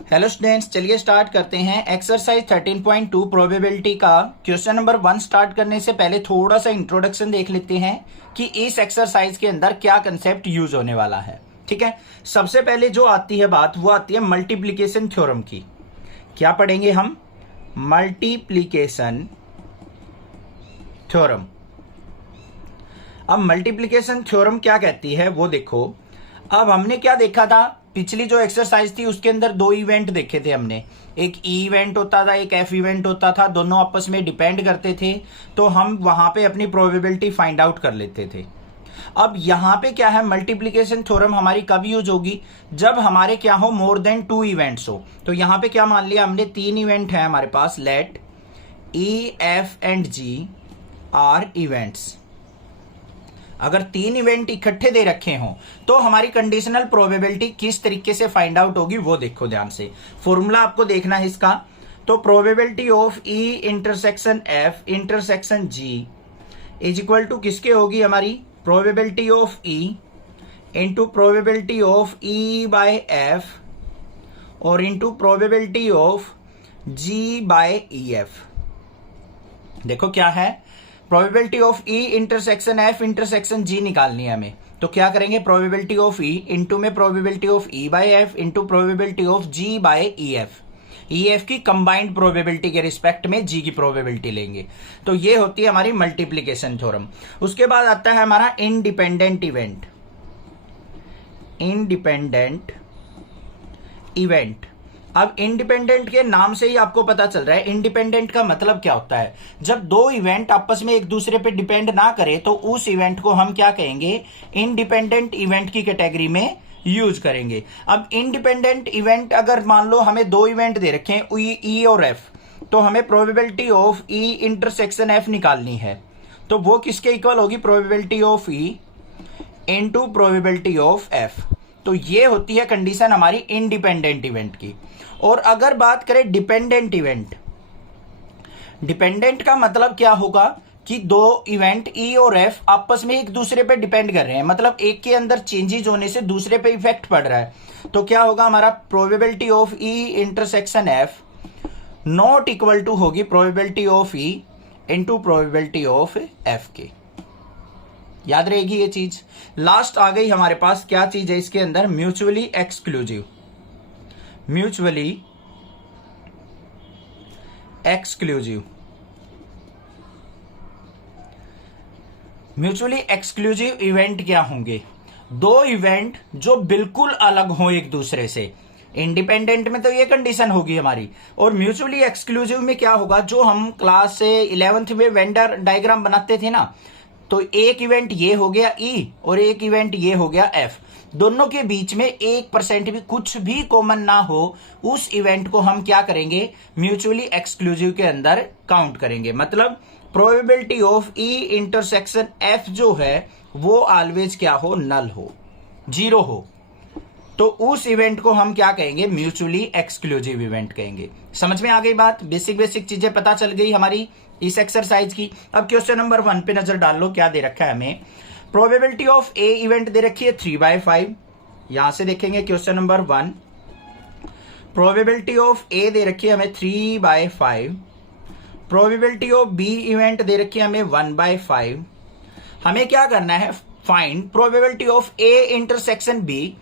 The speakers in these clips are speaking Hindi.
हेलो स्टूडेंट्स, चलिए स्टार्ट करते हैं। एक्सरसाइज 13.2 प्रोबेबिलिटी का क्वेश्चन नंबर 1 स्टार्ट करने से पहले थोड़ा सा इंट्रोडक्शन देख लेते हैं कि इस एक्सरसाइज के अंदर क्या कंसेप्ट यूज होने वाला है। ठीक है, सबसे पहले जो आती है बात वो आती है मल्टीप्लीकेशन थ्योरम की। क्या पढ़ेंगे हम? Multiplication theorem. अब मल्टीप्लीकेशन थ्योरम क्या कहती है वो देखो। अब हमने क्या देखा था, पिछली जो एक्सरसाइज थी उसके अंदर दो इवेंट देखे थे हमने। एक ई इवेंट होता था, एक एफ इवेंट होता था, दोनों आपस में डिपेंड करते थे, तो हम वहां पे अपनी प्रोबेबिलिटी फाइंड आउट कर लेते थे। अब यहां पे क्या है, मल्टीप्लीकेशन थ्योरम हमारी कब यूज होगी? जब हमारे क्या हो, मोर देन 2 इवेंट्स हो। तो यहां पे क्या मान लिया हमने, 3 इवेंट है हमारे पास। Let E F and G are events. अगर 3 इवेंट इकट्ठे दे रखे हों तो हमारी कंडीशनल प्रोबेबिलिटी किस तरीके से फाइंड आउट होगी वो देखो ध्यान से। फॉर्मूला आपको देखना है इसका। तो probability of E intersection F intersection G is equal to किसके होगी हमारी? Probability of E into probability of E by F और into probability of G by E F. देखो क्या है, probability of E intersection F intersection G निकालनी है हमें। तो क्या करेंगे, प्रोबेबिलिटी ऑफ ई इंटू में probability of E by F into probability of G by E F. E F की कंबाइंड प्रोबेबिलिटी के रिस्पेक्ट में जी की प्रोबेबिलिटी लेंगे। तो ये होती है हमारी मल्टीप्लीकेशन थ्योरम। उसके बाद आता है हमारा इंडिपेंडेंट इवेंट। Independent event. अब इंडिपेंडेंट के नाम से ही आपको पता चल रहा है इंडिपेंडेंट का मतलब क्या होता है। जब दो इवेंट आपस में एक दूसरे पे डिपेंड ना करे तो उस इवेंट को हम क्या कहेंगे, इंडिपेंडेंट इवेंट की कैटेगरी में यूज करेंगे। अब इंडिपेंडेंट इवेंट अगर मान लो हमें 2 इवेंट दे रखे हैं ई और एफ, तो हमें probability of E intersection F निकालनी है। तो वो किसके इक्वल होगी? Probability of E into probability of F. तो ये होती है कंडीशन हमारी इंडिपेंडेंट इवेंट की। और अगर बात करें डिपेंडेंट इवेंट, डिपेंडेंट का मतलब क्या होगा कि दो इवेंट ई और एफ आपस में एक दूसरे पे डिपेंड कर रहे हैं, मतलब एक के अंदर चेंजेस होने से दूसरे पे इफेक्ट पड़ रहा है। तो क्या होगा हमारा, probability of E intersection F not equal to होगी probability of E into probability of F के। याद रहेगी ये चीज। लास्ट आ गई हमारे पास, क्या चीज है इसके अंदर, mutually exclusive. Mutually exclusive. Mutually exclusive event क्या होंगे? दो इवेंट जो बिल्कुल अलग हो एक दूसरे से। इंडिपेंडेंट में तो ये कंडीशन होगी हमारी, और म्यूचुअली एक्सक्लूसिव में क्या होगा, जो हम क्लास से 11th में वेंडर डायग्राम बनाते थे ना, तो एक इवेंट ये हो गया ई और एक इवेंट ये हो गया एफ। दोनों के बीच में 1% भी कुछ भी कॉमन ना हो, उस इवेंट को हम क्या करेंगे, म्यूचुअली एक्सक्लूसिव के अंदर काउंट करेंगे। मतलब probability of E intersection F जो है वो ऑलवेज क्या हो, नल हो, 0 हो। तो उस इवेंट को हम क्या कहेंगे, म्यूचुअली एक्सक्लूसिव इवेंट कहेंगे। समझ में आ गई बात? बेसिक चीजें पता चल गई हमारी इस एक्सरसाइज की। अब क्वेश्चन नंबर 1 पे नजर डाल लो, क्या दे रखा है हमें। प्रोबेबिलिटी ऑफ ए इवेंट दे रखी है 3/5। यहां से देखेंगे question number 1, probability of A दे रखी है हमें 3/5। प्रोबेबिलिटी ऑफ बी इवेंट दे रखी है हमें 1/5। हमें क्या करना है, find probability of A intersection B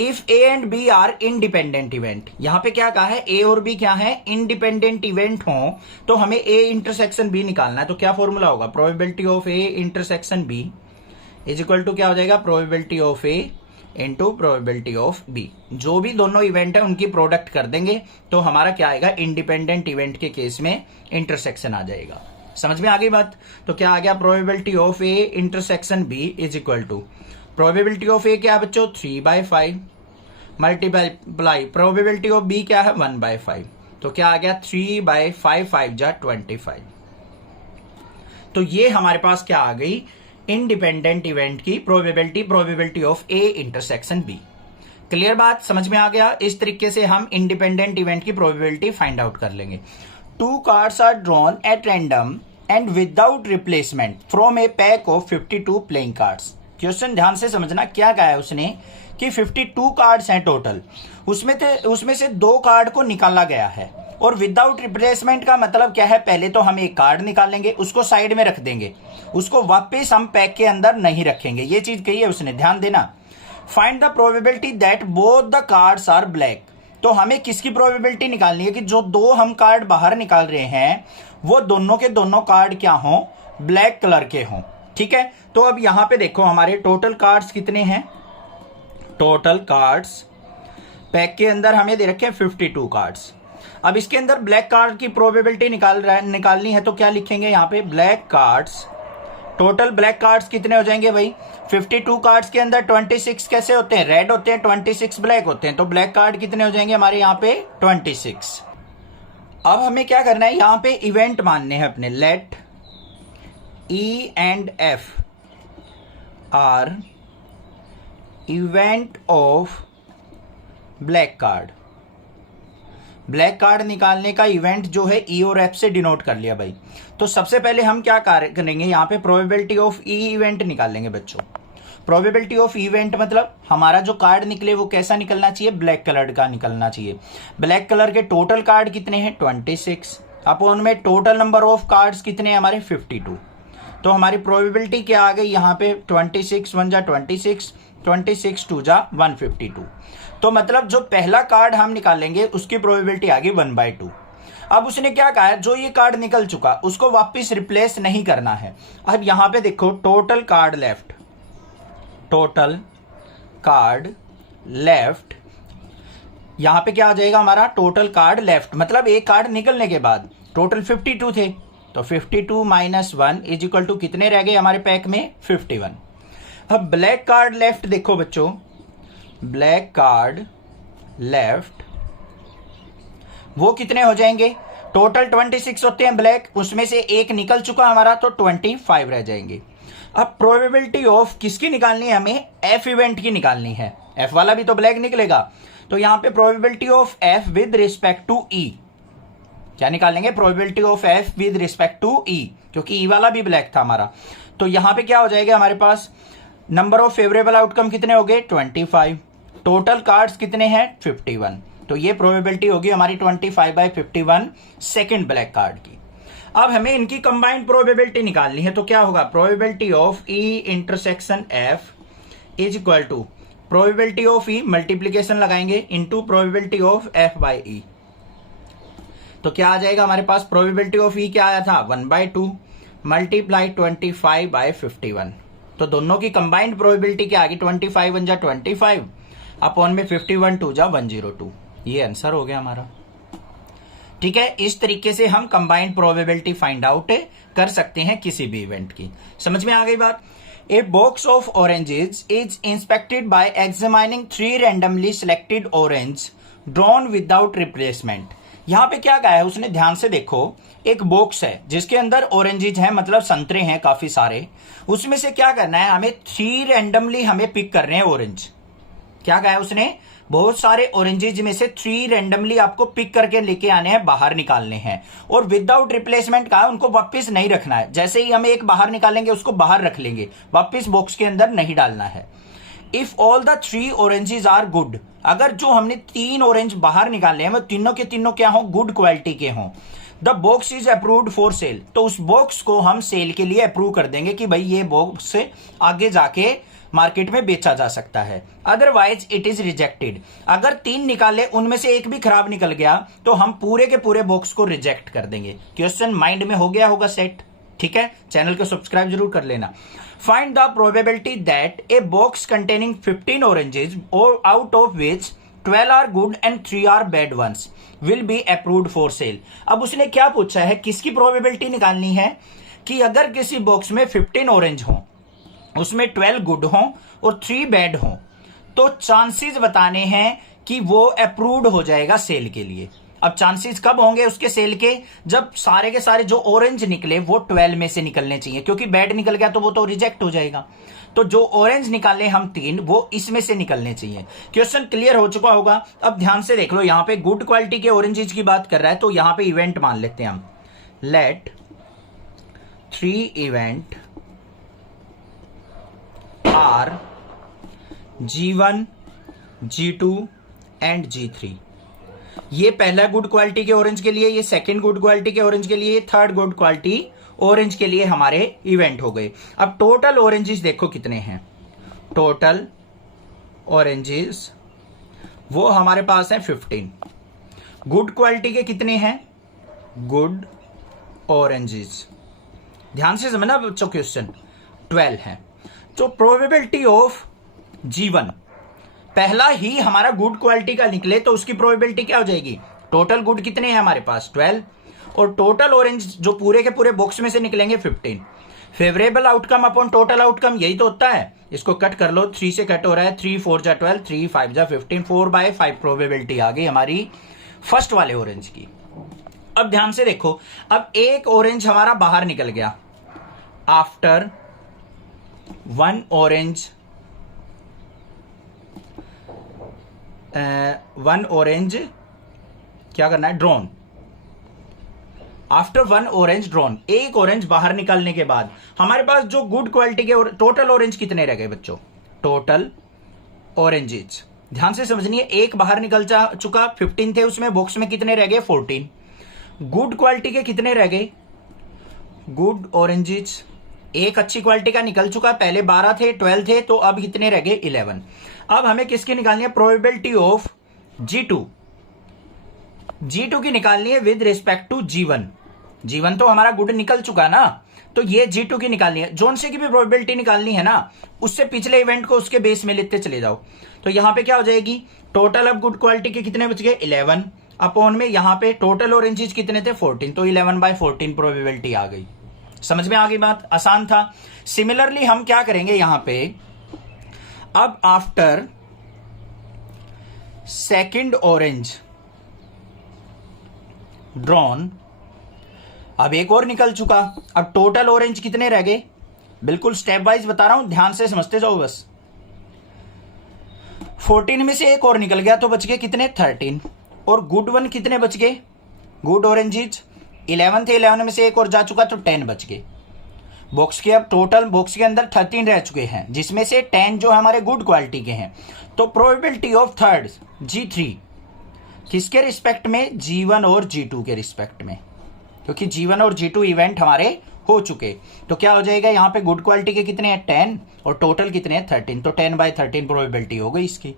if A and B are independent event. यहां पे क्या कहा है, ए और बी क्या है, इंडिपेंडेंट इवेंट हो, तो हमें ए इंटरसेक्शन बी निकालना है। तो क्या फॉर्मूला होगा, probability of A intersection B is equal to क्या हो जाएगा, probability of A into probability of B. जो भी दोनों इवेंट है उनकी प्रोडक्ट कर देंगे तो हमारा क्या आएगा, इंडिपेंडेंट इवेंट के केस में इंटरसेक्शन आ जाएगा। समझ में आ गई बात? तो क्या आ गया, probability of A intersection B is equal to probability of A क्या बच्चों, 3/5 मल्टीप्लाई प्रोबेबिलिटी ऑफ बी क्या है, 1/5। तो क्या आ गया, 3/5 5 जा 25। तो ये हमारे पास क्या आ गई, इंडिपेंडेंट इवेंट की probability, probability of A intersection B. Clear बात, समझ में आ गया? इस तरीके से हम इंडिपेंडेंट इवेंट की प्रोबेबिलिटी फाइंड आउट कर लेंगे। 2 cards are drawn at random and without replacement from a pack of 52 playing cards. Question ध्यान से समझना, क्या कहा है उसने कि 52 कार्ड्स हैं टोटल, उसमें से 2 कार्ड को निकाला गया है और विदाउट रिप्लेसमेंट का मतलब क्या है, पहले तो हम एक कार्ड निकाल लेंगे, उसको साइड में रख देंगे, उसको वापस हम पैक के अंदर नहीं रखेंगे। ये चीज कही है उसने, ध्यान देना। Find the probability that both the cards are black. तो हमें किसकी प्रोबेबिलिटी निकालनी है कि जो 2 हम कार्ड बाहर निकाल रहे हैं वो दोनों के दोनों कार्ड क्या हों, ब्लैक कलर के हों। ठीक है, तो अब यहां पे देखो हमारे टोटल कार्ड्स कितने हैं। टोटल कार्ड्स पैक के अंदर हमें दे रखे हैं 52 कार्ड्स। अब इसके अंदर ब्लैक कार्ड की प्रोबेबिलिटी निकालनी है, तो क्या लिखेंगे यहाँ पे, black cards. Total black cards कितने हो जाएंगे भाई, 52 कार्ड्स के अंदर 26 कैसे होते हैं, रेड होते हैं, 26 ब्लैक होते हैं, तो ब्लैक कार्ड कितने हो जाएंगे हमारे यहाँ पे 26। अब हमें क्या करना है, यहाँ पे इवेंट मानने हैं अपने, let E and F are event of black card. Black card निकालने का इवेंट जो है ई और एफ से डिनोट कर लिया भाई। तो सबसे पहले हम क्या करेंगे, यहाँ पे प्रोबेबिलिटी ऑफ ई इवेंट निकाल लेंगे बच्चों। प्रोबेबिलिटी ऑफ इवेंट मतलब हमारा जो कार्ड निकले वो कैसा निकलना चाहिए, ब्लैक कलर का निकलना चाहिए। ब्लैक कलर के टोटल कार्ड कितने हैं 26, अपॉन में टोटल नंबर ऑफ कार्ड्स कितने हैं हमारे 52। तो हमारी प्रोबेबिलिटी क्या आ गई यहाँ पे, 26 1 जा 26, 26 2 जा 152। तो मतलब जो पहला कार्ड हम निकालेंगे उसकी प्रोबेबिलिटी आ गई 1/2। अब उसने क्या कहा है, जो ये कार्ड निकल चुका उसको वापस रिप्लेस नहीं करना है। अब यहां पे देखो total card left, total card left, यहां पे क्या आ जाएगा हमारा, टोटल कार्ड लेफ्ट मतलब एक कार्ड निकलने के बाद टोटल 52 थे, तो 52 - 1 इज इक्वल टू कितने रह गए हमारे पैक में 51। अब ब्लैक कार्ड लेफ्ट देखो बच्चों, ब्लैक कार्ड लेफ्ट वो कितने हो जाएंगे, टोटल 26 होते हैं ब्लैक, उसमें से एक निकल चुका हमारा तो 25 रह जाएंगे। अब प्रोबेबिलिटी ऑफ किसकी निकालनी है हमें, एफ इवेंट की निकालनी है, एफ वाला भी तो ब्लैक निकलेगा। तो यहां पे probability of F with respect to E, क्या निकालेंगे, probability of F with respect to E, क्योंकि ई वाला भी ब्लैक था हमारा। तो यहां पे क्या हो जाएगा हमारे पास, नंबर ऑफ फेवरेबल आउटकम कितने हो गए 25, टोटल कार्ड्स कितने हैं 51, तो ये प्रोबेबिलिटी होगी हमारी 25/51 सेकंड ब्लैक कार्ड की। अब हमें इनकी कंबाइंड प्रोबेबिलिटी निकालनी है, तो क्या होगा, probability of E intersection F is equal to probability of E, multiplication लगाएंगे, into probability of F by E. तो क्या आ जाएगा हमारे पास, प्रोबेबिलिटी ऑफ ई क्या आया था 1/2 मल्टीप्लाई 25/51। तो दोनों की कंबाइंड प्रोबेबिलिटी क्या आ गई, 25 1 जा 25 अपॉन में 51 2 जा 102। ये आंसर हो गया हमारा। ठीक है, इस तरीके से हम कंबाइंड प्रोबेबिलिटी फाइंड आउट कर सकते हैं किसी भी इवेंट की। समझ में आ गई बात। A box of oranges is inspected bye examining 3 randomly selected orange drawn without replacement. यहां पे क्या कहा है उसने, ध्यान से देखो, एक बॉक्स है जिसके अंदर ऑरेंजेज हैं, मतलब संतरे हैं काफी सारे, उसमें से क्या करना है हमें 3 रैंडमली हमें पिक करने हैं ऑरेंज। क्या कहा है उसने, बहुत सारे ऑरेंजेज में से 3 रैंडमली आपको पिक करके लेके आने हैं, बाहर निकालने हैं, और विदाउट रिप्लेसमेंट कहा उनको वापस नहीं रखना है। जैसे ही हम एक बाहर निकालेंगे उसको बाहर रख लेंगे, वापस बॉक्स के अंदर नहीं डालना है। If all the 3 oranges are good, अगर जो हमने 3 ऑरेंज बाहर निकाले हैं वो तीनों के तीनों क्या हो, गुड क्वालिटी के हों, the box is approved for cell, तो उस बॉक्स को हम सेल के लिए अप्रूव कर देंगे कि भाई ये बॉक्स से आगे जाके मार्केट में बेचा जा सकता है। अदरवाइज इट इज रिजेक्टेड, अगर 3 निकाले उनमें से एक भी खराब निकल गया तो हम पूरे के पूरे बॉक्स को रिजेक्ट कर देंगे। क्वेश्चन माइंड में हो गया होगा सेट। ठीक है, चैनल को सब्सक्राइब जरूर कर लेना। Find the probability that a box containing 15 oranges और out of which 12 are good and 3 are bad once will be approved for sale. अब उसने क्या पूछा है, किसकी प्रोबेबिलिटी निकालनी है कि अगर किसी बॉक्स में 15 ऑरेंज हो, उसमें 12 गुड हों और 3 बैड हों, तो चांसेस बताने हैं कि वो अप्रूव्ड हो जाएगा सेल के लिए। अब चांसेस कब होंगे उसके सेल के, जब सारे के सारे जो ऑरेंज निकले वो 12 में से निकलने चाहिए, क्योंकि बैड निकल गया तो वो तो रिजेक्ट हो जाएगा। तो जो ऑरेंज निकाले हम 3 वो इसमें से निकलने चाहिए। क्वेश्चन क्लियर हो चुका होगा। अब ध्यान से देख लो, यहां पे गुड क्वालिटी के ऑरेंजेस की बात कर रहा है, तो यहां पे इवेंट मान लेते हैं हम, late 3 event are G1, G2 and G3। ये पहला गुड क्वालिटी के ऑरेंज के लिए, ये सेकंड गुड क्वालिटी के ऑरेंज के लिए, थर्ड गुड क्वालिटी ऑरेंज के लिए हमारे इवेंट हो गए। अब टोटल ऑरेंजेस देखो कितने हैं। टोटल ऑरेंजेस वो हमारे पास है 15। गुड क्वालिटी के कितने हैं? गुड ऑरेंजेस, ध्यान से समझना बच्चों क्वेश्चन, 12 है। तो प्रोबेबिलिटी ऑफ G1 पहला ही हमारा गुड क्वालिटी का निकले तो उसकी प्रोबेबिलिटी क्या हो जाएगी? टोटल गुड कितने हैं हमारे पास? 12, और टोटल ऑरेंज जो पूरे के पूरे बॉक्स में से निकलेंगे 15। Favourable outcome upon total outcome, यही तो होता है। इसको कट कर लो, 3 से कट हो रहा है, 3 4 जा 12, 3 5 जा 15, 4/5 प्रोबेबिलिटी आ गई हमारी फर्स्ट वाले ऑरेंज की। अब ध्यान से देखो, अब एक ऑरेंज हमारा बाहर निकल गया। आफ्टर वन ऑरेंज क्या करना है? Drawn. After one orange drawn, एक ऑरेंज बाहर निकलने के बाद हमारे पास जो गुड क्वालिटी के टोटल ऑरेंज कितने रह गए बच्चों? टोटल ऑरेंजेस ध्यान से समझनी है, एक बाहर निकल चुका, 15 थे उसमें, बॉक्स में कितने रह गए? 14। गुड क्वालिटी के कितने रह गए? गुड ऑरेंजेस एक अच्छी क्वालिटी का निकल चुका, पहले 12 थे, 12 थे, तो अब कितने रह गए? 11। अब हमें किसकी निकालनी है? प्रोबेबिलिटी ऑफ G2 की निकालनी है with respect to G1। G1 तो हमारा गुड निकल चुका ना, तो ये G2 की निकालनी है। जोन से की भी प्रोबेबिलिटी निकालनी है ना, उससे पिछले इवेंट को उसके बेस में लेते चले जाओ। तो यहां पे क्या हो जाएगी? टोटल अब गुड क्वालिटी के कितने बच गए? 11 अपॉन में यहां पे टोटल ऑरेंजेस कितने थे? 14, तो 11/14 प्रोबेबिलिटी आ गई। समझ में आ गई बात? आसान था। सिमिलरली हम क्या करेंगे यहां पे, अब आफ्टर सेकंड ऑरेंज ड्रॉन, अब एक और निकल चुका, अब टोटल ऑरेंज कितने रह गए? बिल्कुल स्टेप वाइज बता रहा हूं, ध्यान से समझते जाओ बस। 14 में से एक और निकल गया तो बच गए कितने? 13। और गुड वन कितने बच गए? गुड ऑरेंजेस 11 थे, 11 में से एक और जा चुका तो 10 बच गए। बॉक्स के अब टोटल बॉक्स के अंदर 13 रह चुके हैं, जिसमें से 10 जो हमारे गुड क्वालिटी के हैं। तो प्रोबेबिलिटी ऑफ थर्ड G3 किसके रिस्पेक्ट में? G1 और G2 के रिस्पेक्ट में, क्योंकि G1 और G2 इवेंट हमारे हो चुके। तो क्या हो जाएगा यहाँ पे? गुड क्वालिटी के कितने हैं? 10, और टोटल कितने हैं? 13, तो 10/13 प्रोबेबिलिटी हो गई इसकी।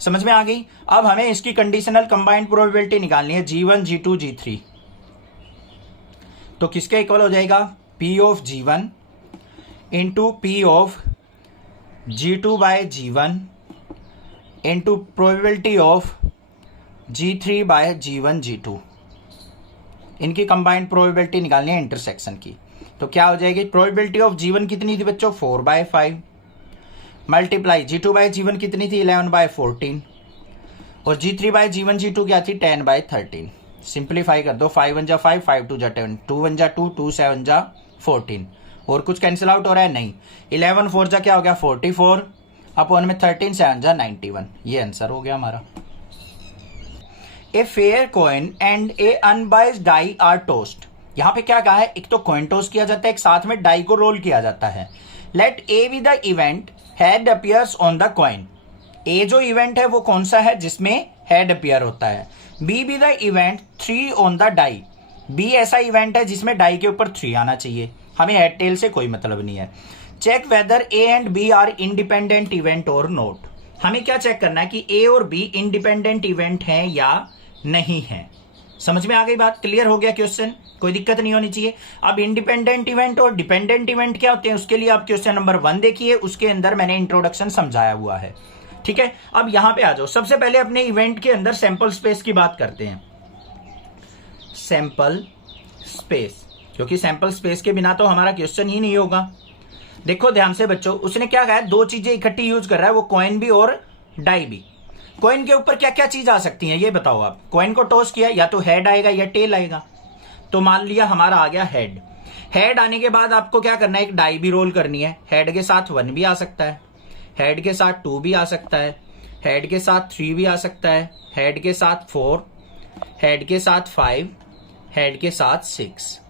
समझ में आ गई? अब हमें इसकी कंडीशनल कंबाइंड प्रोबेबिलिटी निकालनी है, G1, G2, G3। तो किसके इक्वल हो जाएगा? P of G1 into P of G2/G1 into probability of G3/G1, G2। इनकी कंबाइंड प्रोबेबिलिटी निकालनी है इंटरसेक्शन की। तो क्या हो जाएगी? प्रोबेबिलिटी ऑफ G1 कितनी थी बच्चों? 4/5 मल्टीप्लाई G2/G1 कितनी थी? 11/14, और G3/G1, G2 क्या थी? 10/13। सिंप्लीफाई कर दो, 5 1 जा 5, 5 2 जा 10, 2 1 जा 2, 2 7 जा 14। और कुछ कैंसिल आउट हो रहा है? नहीं। 11 4 जा क्या हो गया? 44 अपॉन में 13 7 जा 91। ये आंसर हो गया हमारा। A fair coin and a unbiased die are tossed. यहां पे क्या कहा है? एक तो कॉइन टोस्ट किया जाता है, एक साथ में डाई को रोल किया जाता है। Let A be the event head appears on the coin. A जो इवेंट है वो कौन सा है? जिसमें हेड अपीयर होता है। B be the event 3 on the die. B ऐसा इवेंट है जिसमें डाई के ऊपर 3 आना चाहिए, हमें हेड टेल से कोई मतलब नहीं है। Check whether A and B are independent event और नोट। हमें क्या चेक करना है कि ए और बी इंडिपेंडेंट इवेंट हैं या नहीं है। समझ में आ गई बात? क्लियर हो गया क्वेश्चन? कोई दिक्कत नहीं होनी चाहिए। अब इंडिपेंडेंट इवेंट और डिपेंडेंट इवेंट क्या होते हैं, उसके लिए आप क्वेश्चन नंबर 1 देखिए, उसके अंदर मैंने इंट्रोडक्शन समझाया हुआ है। ठीक है, अब यहां पे आ जाओ। सबसे पहले अपने इवेंट के अंदर सैंपल स्पेस की बात करते हैं। सैंपल स्पेस, क्योंकि सैंपल स्पेस के बिना तो हमारा क्वेश्चन ही नहीं होगा। देखो ध्यान से बच्चों, उसने क्या कहा है? 2 चीजें इकट्ठी यूज कर रहा है, वो कॉइन भी और डाई भी। कॉइन के ऊपर क्या क्या चीज आ सकती है ये बताओ आप। कॉइन को टॉस किया, या तो हेड आएगा या टेल आएगा। तो मान लिया हमारा आ गया हेड। हेड आने के बाद आपको क्या करना है? एक डाई भी रोल करनी है। हेड के साथ 1 भी आ सकता है, हेड के साथ 2 भी आ सकता है, हेड के साथ 3 भी आ सकता है, हेड के साथ 4, हेड के साथ 5, हेड के साथ 6।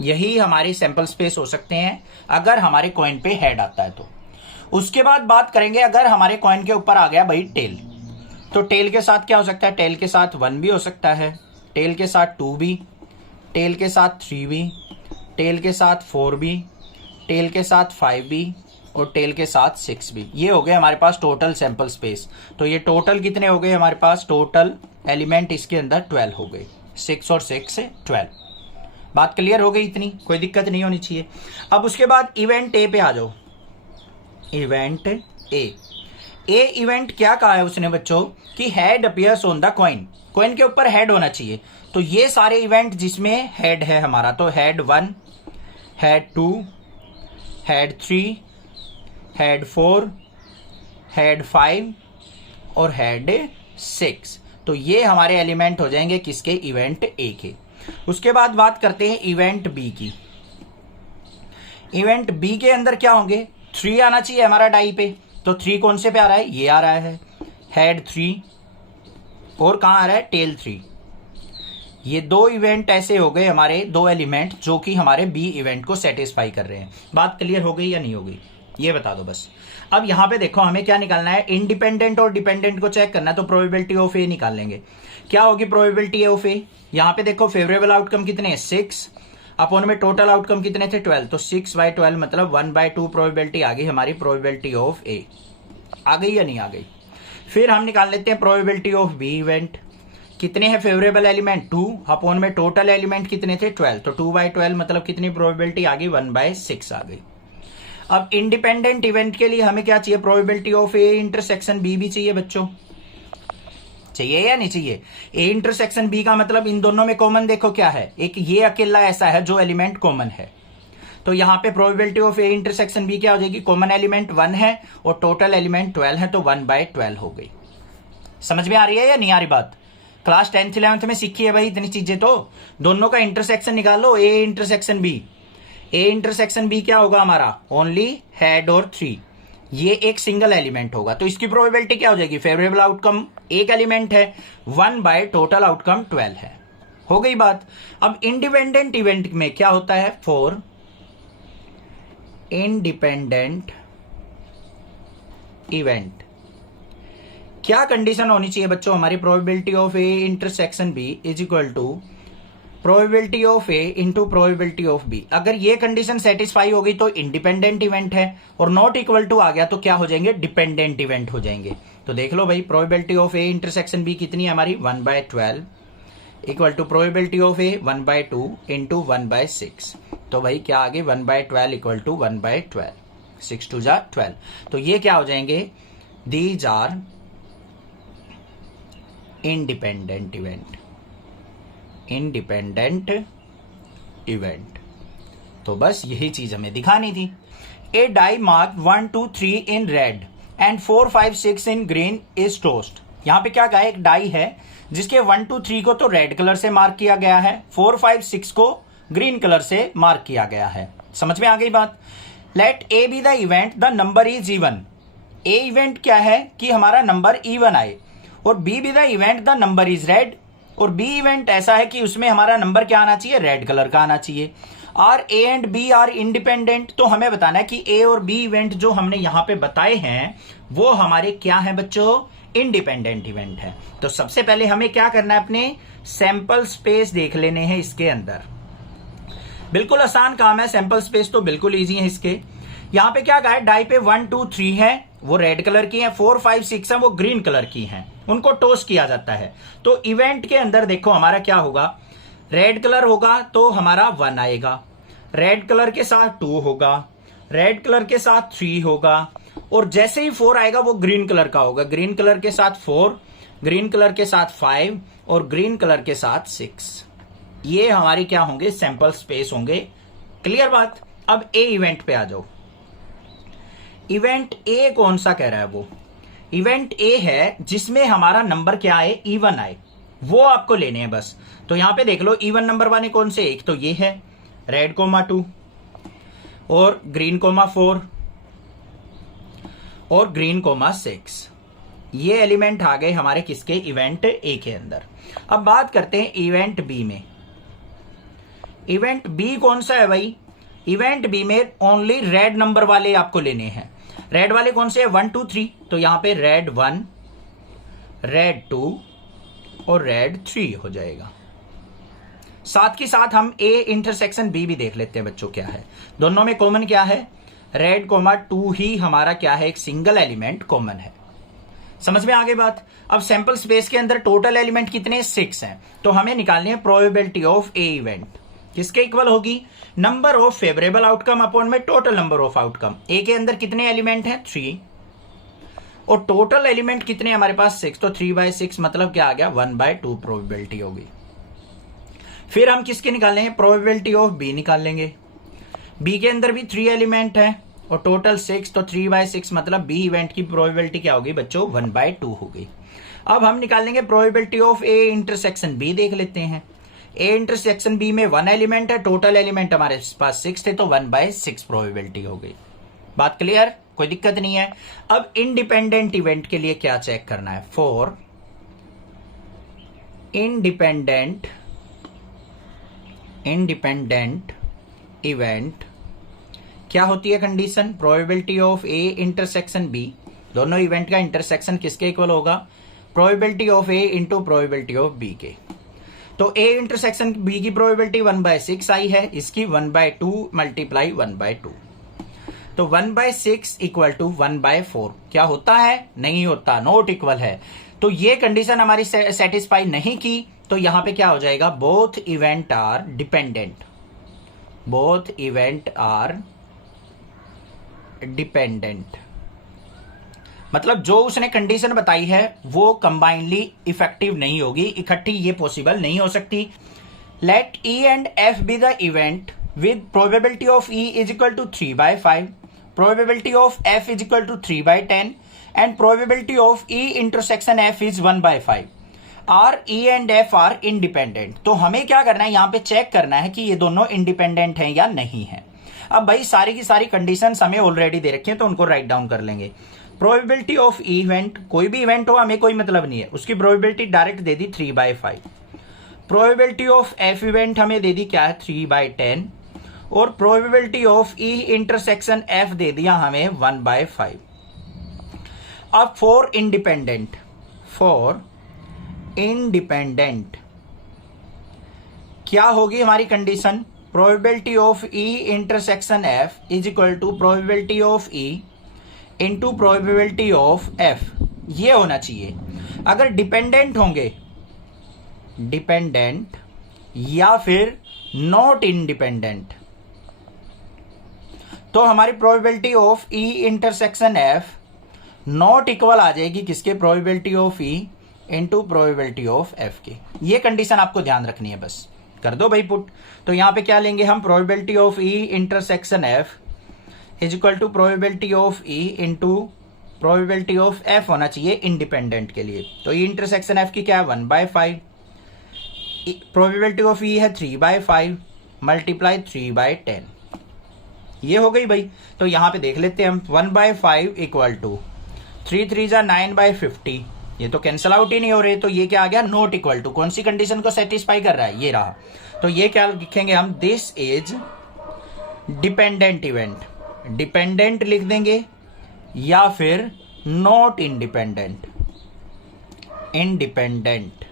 यही हमारी सैंपल स्पेस हो सकते हैं अगर हमारे कॉइन पे हेड आता है तो। उसके बाद बात करेंगे अगर हमारे कॉइन के ऊपर आ गया भाई टेल, तो टेल के साथ क्या हो सकता है, टेल के साथ 1 भी हो सकता है, टेल के साथ 2 भी, टेल के साथ 3 भी, टेल के साथ 4 भी, टेल के साथ 5 भी और टेल के साथ 6 भी। ये हो गए हमारे पास टोटल सैंपल स्पेस। तो ये टोटल कितने हो गए हमारे पास, टोटल एलिमेंट इसके अंदर 12 हो गए, 6 और 6 से 12। बात क्लियर हो गई, इतनी कोई दिक्कत नहीं होनी चाहिए। अब उसके बाद इवेंट ए पे आ जाओ। इवेंट ए इवेंट क्या कहा है उसने बच्चों कि head appears on the coin, coin के ऊपर हेड होना चाहिए। तो ये सारे इवेंट जिसमें हेड है हमारा, तो head 1, head 2, head 3, head 4, head 5 और हेड 6, तो ये हमारे एलिमेंट हो जाएंगे किसके, इवेंट ए के। उसके बाद बात करते हैं इवेंट बी की। इवेंट बी के अंदर क्या होंगे, 3 आना चाहिए हमारा डाई पे, तो 3 कौन से पे आ रहा है, ये आ रहा है, हेड 3 और कहां आ रहा है, टेल 3। ये 2 इवेंट ऐसे हो गए हमारे, 2 एलिमेंट जो कि हमारे बी इवेंट को सेटिस्फाई कर रहे हैं। बात क्लियर हो गई या नहीं हो गई, ये बता दो बस। अब यहां पे देखो हमें क्या निकालना है, इंडिपेंडेंट और डिपेंडेंट को चेक करना है, तो प्रोबेबिलिटी ऑफ ए निकाल लेंगे। क्या होगी प्रोबेबिलिटी ऑफ ए, यहां पे देखो फेवरेबल आउटकम कितने, 6 अपॉन में टोटल आउटकम कितने थे, 12, तो 6/12 मतलब 1/2 प्रोबेबिलिटी आ गई हमारी प्रोबेबिलिटी ऑफ ए। आ गई या नहीं आ गई। फिर हम निकाल लेते हैं प्रोबेबिलिटी ऑफ बी इवेंट, कितने हैं फेवरेबल एलिमेंट, 2 अपॉन में टोटल एलिमेंट कितने थे, 12, तो 2/12 मतलब कितनी प्रोबेबिलिटी आ गई, 1/6 आ गई। अब इंडिपेंडेंट इवेंट के लिए हमें क्या चाहिए, probability of A intersection B भी चाहिए बच्चों, चाहिए या नहीं चाहिए। ए इंटरसेक्शन बी का मतलब इन दोनों में कॉमन देखो क्या है, एक ये अकेला ऐसा है जो एलिमेंट कॉमन है, तो यहां पे probability of A intersection B क्या हो जाएगी, कॉमन एलिमेंट 1 है और टोटल एलिमेंट 12 है, तो 1/12 हो गई। समझ में आ रही है या नहीं आ रही बात, क्लास 10th 11th में सीखी है भाई इतनी चीजें। तो दोनों का इंटरसेक्शन निकालो, A intersection B, A intersection B क्या होगा हमारा, ओनली हेड और 3, ये एक सिंगल एलिमेंट होगा, तो इसकी प्रोबेबिलिटी क्या हो जाएगी, फेवरेबल आउटकम एक एलिमेंट है, 1 टोटल आउटकम 12 है। हो गई बात। अब इंडिपेंडेंट इवेंट में क्या होता है, फॉर इंडिपेंडेंट इवेंट क्या कंडीशन होनी चाहिए बच्चों हमारी, probability of A intersection B is equal to probability of A into probability of B. अगर ये कंडीशन सेटिस्फाई होगी तो इंडिपेंडेंट इवेंट है, और नॉट इक्वल टू आ गया तो क्या हो जाएंगे, डिपेंडेंट इवेंट हो जाएंगे। तो देख लो भाई, probability of A intersection B कितनी है हमारी, 1/12 equal to probability of A 1/2 into 1/6। तो भाई क्या आ गई, 1/12 इक्वल टू 1/12, 6 2 जा 12। तो ये क्या हो जाएंगे, these are independent event, independent event. तो बस यही चीज हमें दिखानी थी। A die marked 1 2 3 in red and 4 5 6 in green is tossed. यहां पे क्या कहा है, एक डाई है जिसके 1 2 3 को तो रेड कलर से मार्क किया गया है, 4 5 6 को ग्रीन कलर से मार्क किया गया है। समझ में आ गई बात। Let A be the event the number is even. A event क्या है कि हमारा नंबर इवन आए, और B be the event the number is red, और बी इवेंट ऐसा है कि उसमें हमारा नंबर क्या आना चाहिए, रेड कलर का आना चाहिए। Are A and B are independent, तो हमें बताना है कि ए और बी इवेंट जो हमने यहां पे बताए हैं वो हमारे क्या है बच्चों, इंडिपेंडेंट इवेंट है। तो सबसे पहले हमें क्या करना है, अपने सैंपल स्पेस देख लेने हैं इसके अंदर। बिल्कुल आसान काम है, सैंपल स्पेस तो बिल्कुल इजी है इसके। यहां पे क्या कहा है, डाई पे 1 2 3 है वो रेड कलर की है, 4 5 6 है वो ग्रीन कलर की हैं, उनको टोस्ट किया जाता है। तो इवेंट के अंदर देखो हमारा क्या होगा, रेड कलर होगा तो हमारा 1 आएगा, रेड कलर के साथ 2 होगा, रेड कलर के साथ 3 होगा, और जैसे ही 4 आएगा वो ग्रीन कलर का होगा, ग्रीन कलर के साथ 4, ग्रीन कलर के साथ 5 और ग्रीन कलर के साथ 6। ये हमारी क्या होंगे, सैंपल स्पेस होंगे। क्लियर बात। अब ए इवेंट पे आ जाओ। इवेंट ए कौन सा कह रहा है, वो इवेंट ए है जिसमें हमारा नंबर क्या आए, इवन आए, वो आपको लेने हैं बस। तो यहां पे देख लो इवन नंबर वाले कौन से, एक तो ये है रेड कोमा 2 और ग्रीन कोमा 4 और ग्रीन कोमा 6। ये एलिमेंट आ गए हमारे किसके, इवेंट ए के अंदर। अब बात करते हैं इवेंट बी में। इवेंट बी कौन सा है भाई, इवेंट बी में ओनली रेड नंबर वाले आपको लेने हैं। रेड वाले कौन से है? 1 2 3, तो यहां पे रेड 1, रेड 2 और रेड 3 हो जाएगा। साथ के साथ हम ए इंटरसेक्शन बी भी देख लेते हैं बच्चों क्या है। दोनों में कॉमन क्या है? रेड 2 ही हमारा क्या है? एक सिंगल एलिमेंट कॉमन है। समझ में आ गई बात। अब सैंपल स्पेस के अंदर टोटल एलिमेंट कितने? 6 हैं, तो हमें निकालनी है प्रोबेबिलिटी ऑफ ए इवेंट। किसके इक्वल होगी? Number of favourable outcome upon में टोटल नंबर ऑफ आउटकम। ए के अंदर कितने एलिमेंट हैं? 3, और टोटल एलिमेंट कितने हमारे पास? 6, तो 3/6 मतलब क्या आ गया? 1/2 प्रोबेबिलिटी होगी। फिर हम किसके निकालेंगे? प्रोबेबिलिटी ऑफ बी निकाल लेंगे। बी के अंदर भी 3 एलिमेंट है और टोटल 6, तो 3/6 मतलब बी इवेंट की प्रोबेबिलिटी क्या होगी बच्चों? 1/2 होगी। अब हम निकालेंगे probability of A intersection B. देख लेते हैं। ए इंटरसेक्शन बी में 1 एलिमेंट है, टोटल एलिमेंट हमारे पास 6 थे, तो 1/6 प्रोबेबिलिटी हो गई। बात क्लियर? कोई दिक्कत नहीं है। अब इंडिपेंडेंट इवेंट के लिए क्या चेक करना है? फॉर इंडिपेंडेंट इवेंट क्या होती है condition? Probability of A intersection B, दोनों इवेंट का इंटरसेक्शन किसके इक्वल होगा? Probability of A into probability of B के। तो ए इंटरसेक्शन बी की प्रोबेबिलिटी 1/6 आई है, इसकी 1/2 मल्टीप्लाई 1/2, तो 1/6 इक्वल टू 1/4 क्या होता है? नहीं होता, नॉट इक्वल है। तो ये कंडीशन हमारी सेटिस्फाई नहीं की, तो यहां पे क्या हो जाएगा? Both event are dependent. Both event are dependent मतलब जो उसने कंडीशन बताई है वो कंबाइनली इफेक्टिव नहीं होगी, इकट्ठी ये पॉसिबल नहीं हो सकती। Let E and F be the event with probability of E is equal to 3/5, probability of F is equal to 3/10 and probability of E intersection F is 1/5। Are E and F are independent. तो हमें क्या करना है? यहां पे चेक करना है कि ये दोनों इंडिपेंडेंट हैं या नहीं है। अब भाई सारी की सारी कंडीशंस हमें ऑलरेडी दे रखी हैं, तो उनको राइट डाउन कर लेंगे। प्रोबेबिलिटी ऑफ इवेंट, कोई भी इवेंट हो हमें कोई मतलब नहीं है, उसकी प्रोबेबिलिटी डायरेक्ट दे दी 3/5। प्रोबेबिलिटी ऑफ एफ इवेंट हमें दे दी क्या है? 3/10, और probability of E intersection F दे दिया हमें 1/5। अब फॉर इंडिपेंडेंट क्या होगी हमारी condition? Probability of E intersection F is equal to probability of E into probability of F, ये होना चाहिए। अगर डिपेंडेंट होंगे, डिपेंडेंट या फिर नॉट इंडिपेंडेंट, तो हमारी probability of E intersection F not equal आ जाएगी किसके? Probability of E into probability of F की। ये कंडीशन आपको ध्यान रखनी है, बस कर दो भाई पुट। तो यहां पे क्या लेंगे हम? Probability of E intersection F is equal to probability of E into probability of F होना चाहिए इंडिपेंडेंट के लिए। तो ई इंटरसेक्शन एफ की क्या है? 1/5, प्रोबेबिलिटी ऑफ ई है 3/5 मल्टीप्लाई 3/10, ये हो गई भाई। तो यहां पे देख लेते हैं हम 1/5 इक्वल टू 3 3 9/50, ये तो कैंसिल आउट ही नहीं हो रहे, तो ये क्या आ गया? Not equal to. कौन सी कंडीशन को सेटिस्फाई कर रहा है? ये रहा। तो ये क्या लिखेंगे हम? This is dependent event, dependent लिख देंगे या फिर नॉट इंडिपेंडेंट, इंडिपेंडेंट।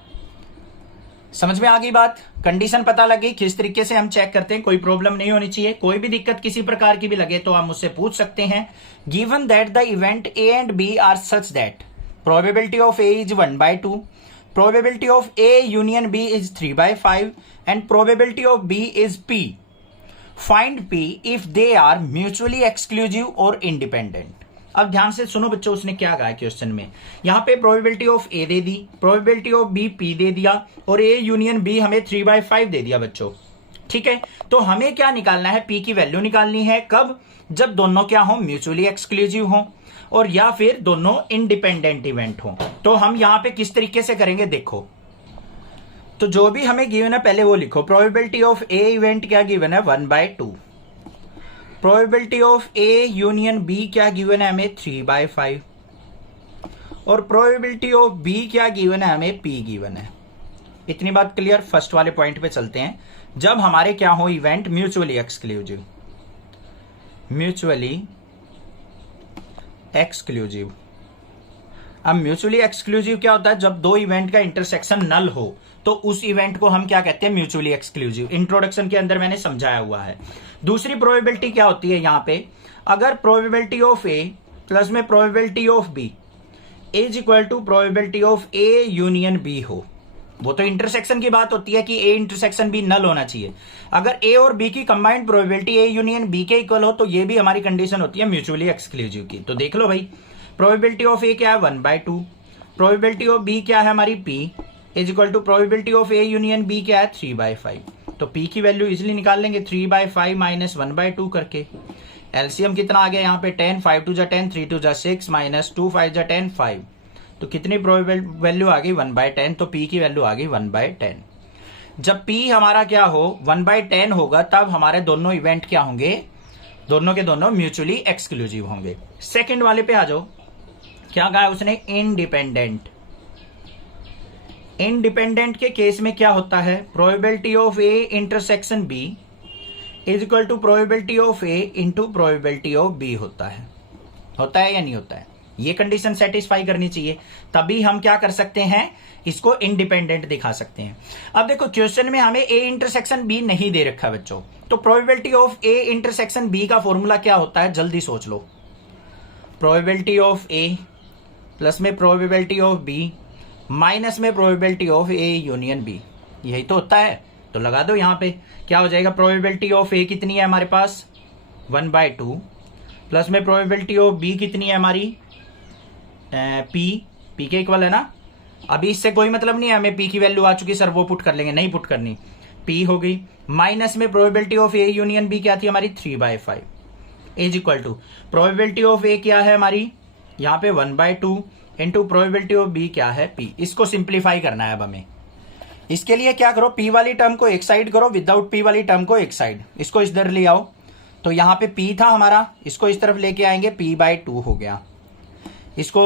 समझ में आ गई बात? कंडीशन पता लगी किस तरीके से हम चेक करते हैं, कोई प्रॉब्लम नहीं होनी चाहिए। कोई भी दिक्कत किसी प्रकार की भी लगे तो आप मुझसे पूछ सकते हैं। Given that the event A and B are such that probability of A is 1/2, probability of A union B is 3/5 and probability of B is P. Find P if they are mutually exclusive और इंडिपेंडेंट। अब ध्यान से सुनो बच्चों, उसने क्या कहा क्वेश्चन में? यहां पे प्रोबेबिलिटी ऑफ ए दे दी, प्रोबेबिलिटी ऑफ बी पी दे दिया, और ए यूनियन बी हमें 3/5 दे दिया बच्चों। ठीक है, तो हमें क्या निकालना है? पी की वैल्यू निकालनी है। कब? जब दोनों क्या हो? म्यूचुअली एक्सक्लूसिव हो, और या फिर दोनों इंडिपेंडेंट इवेंट हो। तो हम यहां पे किस तरीके से करेंगे देखो। तो जो भी हमें गिवन है पहले वो लिखो। प्रोबेबिलिटी ऑफ ए इवेंट क्या गिवन है? 1/2। Probability of A union B क्या गिवन है हमें? 3/5। और प्रोबेबिलिटी ऑफ बी क्या गिवन है हमें? पी गिवन है। इतनी बात क्लियर? फर्स्ट वाले पॉइंट पे चलते हैं। जब हमारे क्या हो? Event mutually exclusive, mutually exclusive. अब म्यूचुअली एक्सक्लूसिव क्या होता है? जब दो इवेंट का इंटरसेक्शन नल हो तो उस इवेंट को हम क्या कहते हैं? Mutually exclusive. इंट्रोडक्शन के अंदर मैंने समझाया हुआ है। दूसरी प्रोबेबिलिटी क्या होती है यहां पे? अगर प्रोबेबिलिटी ऑफ ए प्लस में probability of B is equal to probability of A union B हो, वो तो इंटरसेक्शन की बात होती है कि ए इंटरसेक्शन बी नल होना चाहिए। अगर ए और बी की combined probability A union B के इक्वल हो तो ये भी हमारी कंडीशन होती है म्यूचुअली एक्सक्लूसिव की। तो देख लो भाई, प्रोबेबिलिटी ऑफ ए क्या है? 1/2। प्रोबेबिलिटी ऑफ बी क्या है हमारी? p is equal to probability of A union B क्या है? 3/5। तो p की वैल्यू इजिली निकाल लेंगे 3/5 माइनस 1/2 करके। एलसीएम कितना आ गया यहाँ पे? 10, 5 2 10, 3 2 6 माइनस 2 5 10, 5। तो कितनी वैल्यू आ गई? 1/10। तो p की वैल्यू आ गई 1/10। जब p हमारा क्या हो? 1/10 होगा, तब हमारे दोनों इवेंट क्या होंगे? दोनों के दोनों म्यूचुअली एक्सक्लूसिव होंगे। सेकंड वाले पे आ जाओ, क्या कहा है उसने? इंडिपेंडेंट। इंडिपेंडेंट के केस में क्या होता है? Probability of A intersection B is equal to probability of A into probability of B होता है। होता है या नहीं होता है? ये कंडीशन सेटिस्फाई करनी चाहिए, तभी हम क्या कर सकते हैं? इसको इंडिपेंडेंट दिखा सकते हैं। अब देखो, क्वेश्चन में हमें ए इंटरसेक्शन बी नहीं दे रखा बच्चों, तो probability of A intersection B का फॉर्मूला क्या होता है? जल्दी सोच लो। प्रोबेबिलिटी ऑफ ए प्लस में प्रोबेबिलिटी ऑफ बी माइनस में probability of A union B, यही तो होता है। तो लगा दो यहां पे, क्या हो जाएगा? प्रोबेबिलिटी ऑफ ए कितनी है हमारे पास? 1/2 प्लस में प्रोबेबिलिटी ऑफ बी कितनी है हमारी? पी के इक्वल है ना। अभी इससे कोई मतलब नहीं है हमें पी की वैल्यू आ चुकी सर वो पुट कर लेंगे, नहीं पुट करनी, पी हो गई। माइनस में probability of A union B क्या थी हमारी? 3/5 is equal to probability of A क्या है हमारी यहाँ पे? 1/2 इंटू प्रोबेबिलिटी ऑफ बी क्या है? पी। इसको सिंप्लीफाई करना है अब हमें। इसके लिए क्या करो? पी वाली टर्म को एक साइड करो, विदाउट पी वाली टर्म को एक साइड। इसको इस इधर ले आओ, तो यहाँ पे पी था हमारा, इसको इस तरफ लेके आएंगे, p/2 हो गया। इसको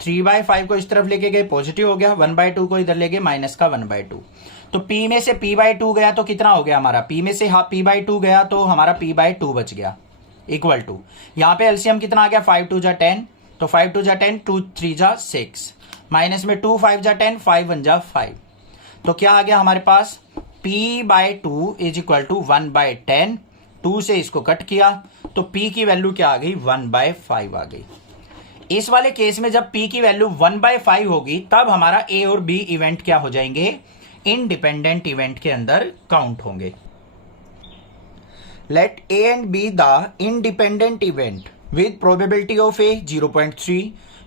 3/5 को इस तरफ लेके गए, पॉजिटिव हो गया। 1/2 को इधर ले गए, माइनस का 1/2। तो p में से p/2 गया तो कितना हो गया हमारा? p में से p/2 गया तो हमारा p/2 बच गया, इक्वल टू यहाँ पे एलसीएम कितना आ गया? 5 2 10, तो 5 2 10, 2 3 6, माइनस में 2 5 10, 5 1 5। तो क्या आ गया हमारे पास? p/2 is equal to 1/10। 2 से इसको कट किया तो p की वैल्यू क्या आ गई? 1/5 आ गई। इस वाले केस में जब p की वैल्यू 1/5 होगी, तब हमारा a और b इवेंट क्या हो जाएंगे? इंडिपेंडेंट इवेंट के अंदर काउंट होंगे। Let a and b the independent event with probability of A 0.3,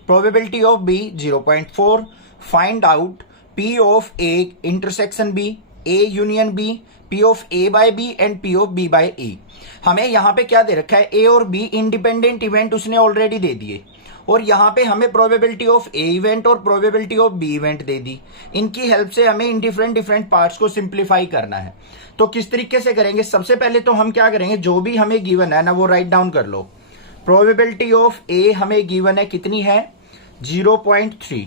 probability of B 0.4. Find out P of A intersection B, A union B, P of A by B and P of B by E. हमें यहाँ पे क्या दे रखा है? A और B इंडिपेंडेंट इवेंट उसने ऑलरेडी दे दिए, और यहाँ पे हमें प्रोबेबिलिटी ऑफ ए इवेंट और प्रोबेबिलिटी ऑफ बी इवेंट दे दी। इनकी हेल्प से हमें इन डिफरेंट पार्ट्स को सिंप्लीफाई करना है। तो किस तरीके से करेंगे? सबसे पहले तो हम क्या करेंगे, जो भी हमें गिवन है ना वो राइट डाउन कर लो। प्रोबेबिलिटी ऑफ ए हमें गिवन है कितनी है? 0.3।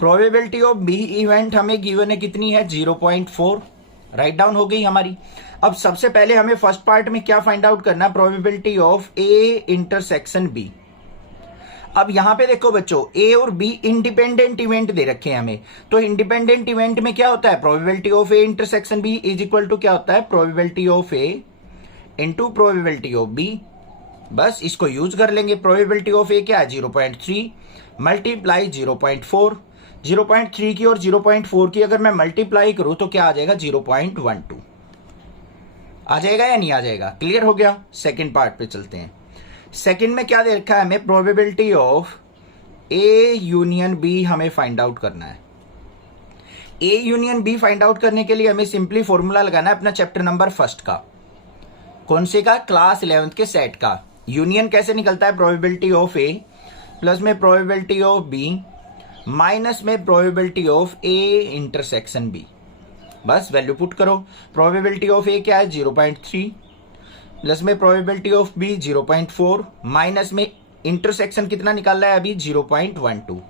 प्रोबेबिलिटी ऑफ बी इवेंट हमें गिवन है कितनी है? 0.4। राइट डाउन हो गई हमारी। अब सबसे पहले हमें फर्स्ट पार्ट में क्या फाइंड आउट करना है? Probability of A intersection B. अब यहां पे देखो बच्चों, ए और बी इंडिपेंडेंट इवेंट दे रखे हैं हमें, तो इंडिपेंडेंट इवेंट में क्या होता है? Probability of A intersection B is equal to क्या होता है? Probability of A into probability of B. बस इसको यूज कर लेंगे। प्रोबेबिलिटी ऑफ ए क्या है? 0.3 मल्टीप्लाई 0.4। 0.3 की और 0.4 की अगर मैं मल्टीप्लाई करूं तो क्या आ जाएगा? 0.12 आ जाएगा या नहीं आ जाएगा? क्लियर हो गया। सेकंड पार्ट पे चलते हैं। सेकंड में क्या दे रखा है हमें? Probability of A union B हमें फाइंड आउट करना है। A union B find out करने के लिए हमें सिंपली फॉर्मूला लगाना है अपना चैप्टर नंबर फर्स्ट का। कौन से का? क्लास 11th के सेट का। यूनियन कैसे निकलता है? प्रोबेबिलिटी ऑफ ए प्लस में प्रोबेबिलिटी ऑफ बी माइनस में probability of A intersection B. बस वैल्यू पुट करो। प्रोबेबिलिटी ऑफ ए क्या है? 0.3 प्लस में प्रोबेबिलिटी ऑफ बी 0.4 माइनस में इंटरसेक्शन कितना निकाल रहा है अभी? 0.12।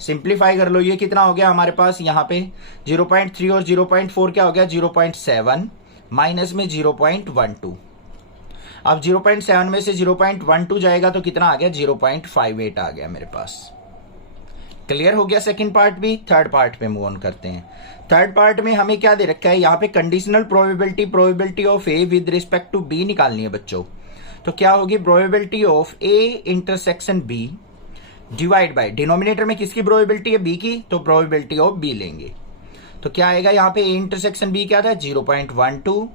सिंप्लीफाई कर लो, ये कितना हो गया हमारे पास यहाँ पे? 0.3 और 0.4 क्या हो गया? 0.7 माइनस में 0.12। अब 0.7 में से 0.12 जाएगा तो कितना आ गया, 0.58 आ गया मेरे पास। क्लियर हो गया सेकंड पार्ट भी। थर्ड पार्ट पे मूव ऑन करते हैं। थर्ड पार्ट में हमें क्या दे रखा है, यहाँ पे conditional probability of A with respect to B निकालनी है बच्चों। तो क्या होगी, probability of A intersection B divide by, denominator में किसकी प्रोबेबिलिटी है, बी की, तो प्रोबेबिलिटी ऑफ बी लेंगे। तो क्या आएगा यहाँ पे, ए इंटरसेक्शन बी क्या था, 0.12,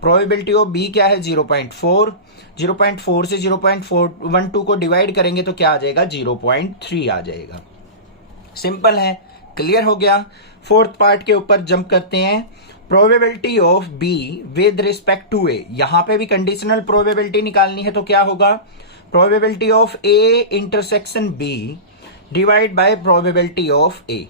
प्रोबेबिलिटी ऑफ बी क्या है 0.4, 0.4 से 0.412 को डिवाइड करेंगे तो क्या आ जाएगा, 0.3 आ जाएगा। सिंपल है, क्लियर हो गया। फोर्थ पार्ट के ऊपर जंप करते हैं। Probability of B with respect to A, यहां पे भी कंडीशनल प्रोबेबिलिटी निकालनी है तो क्या होगा, probability of A intersection B divide by probability of A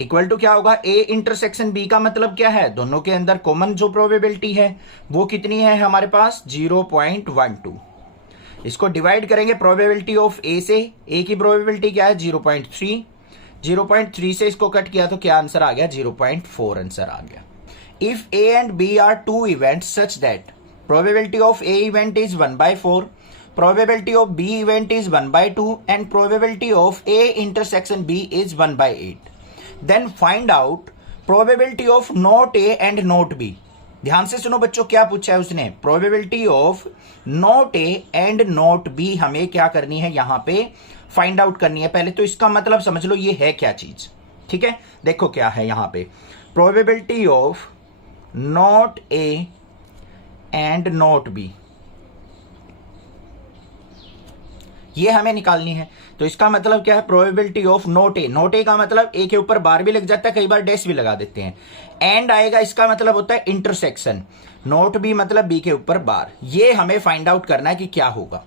equal to क्या होगा, ए इंटरसेक्शन बी का मतलब क्या है, दोनों के अंदर कॉमन जो प्रोबेबिलिटी है वो कितनी है हमारे पास, 0.12। इसको डिवाइड करेंगे प्रोबेबिलिटी ऑफ ए से, ए की प्रोबेबिलिटी क्या है 0.3, 0.3 से इसको कट किया तो क्या आंसर आ गया, 0.4 आंसर आ गया। If A and B are two events such that probability of A event is 1/4, probability of B event is 1/2 and probability of A intersection B is 1/8. Then find out probability of not A and not B. ध्यान से सुनो बच्चों, क्या पूछा है उसने, probability of not A and not B हमें क्या करनी है, यहां पे फाइंड आउट करनी है। पहले तो इसका मतलब समझ लो ये है क्या चीज, ठीक है। देखो क्या है यहां पे, probability of not A and not B, ये हमें निकालनी है। तो इसका मतलब क्या है, probability of not A, not A का मतलब ए के ऊपर बार भी लग जाता है, कई बार डैश भी लगा देते हैं। एंड आएगा, इसका मतलब होता है इंटरसेक्शन, नोट बी मतलब बी के ऊपर बार। ये हमें फाइंड आउट करना है कि क्या होगा।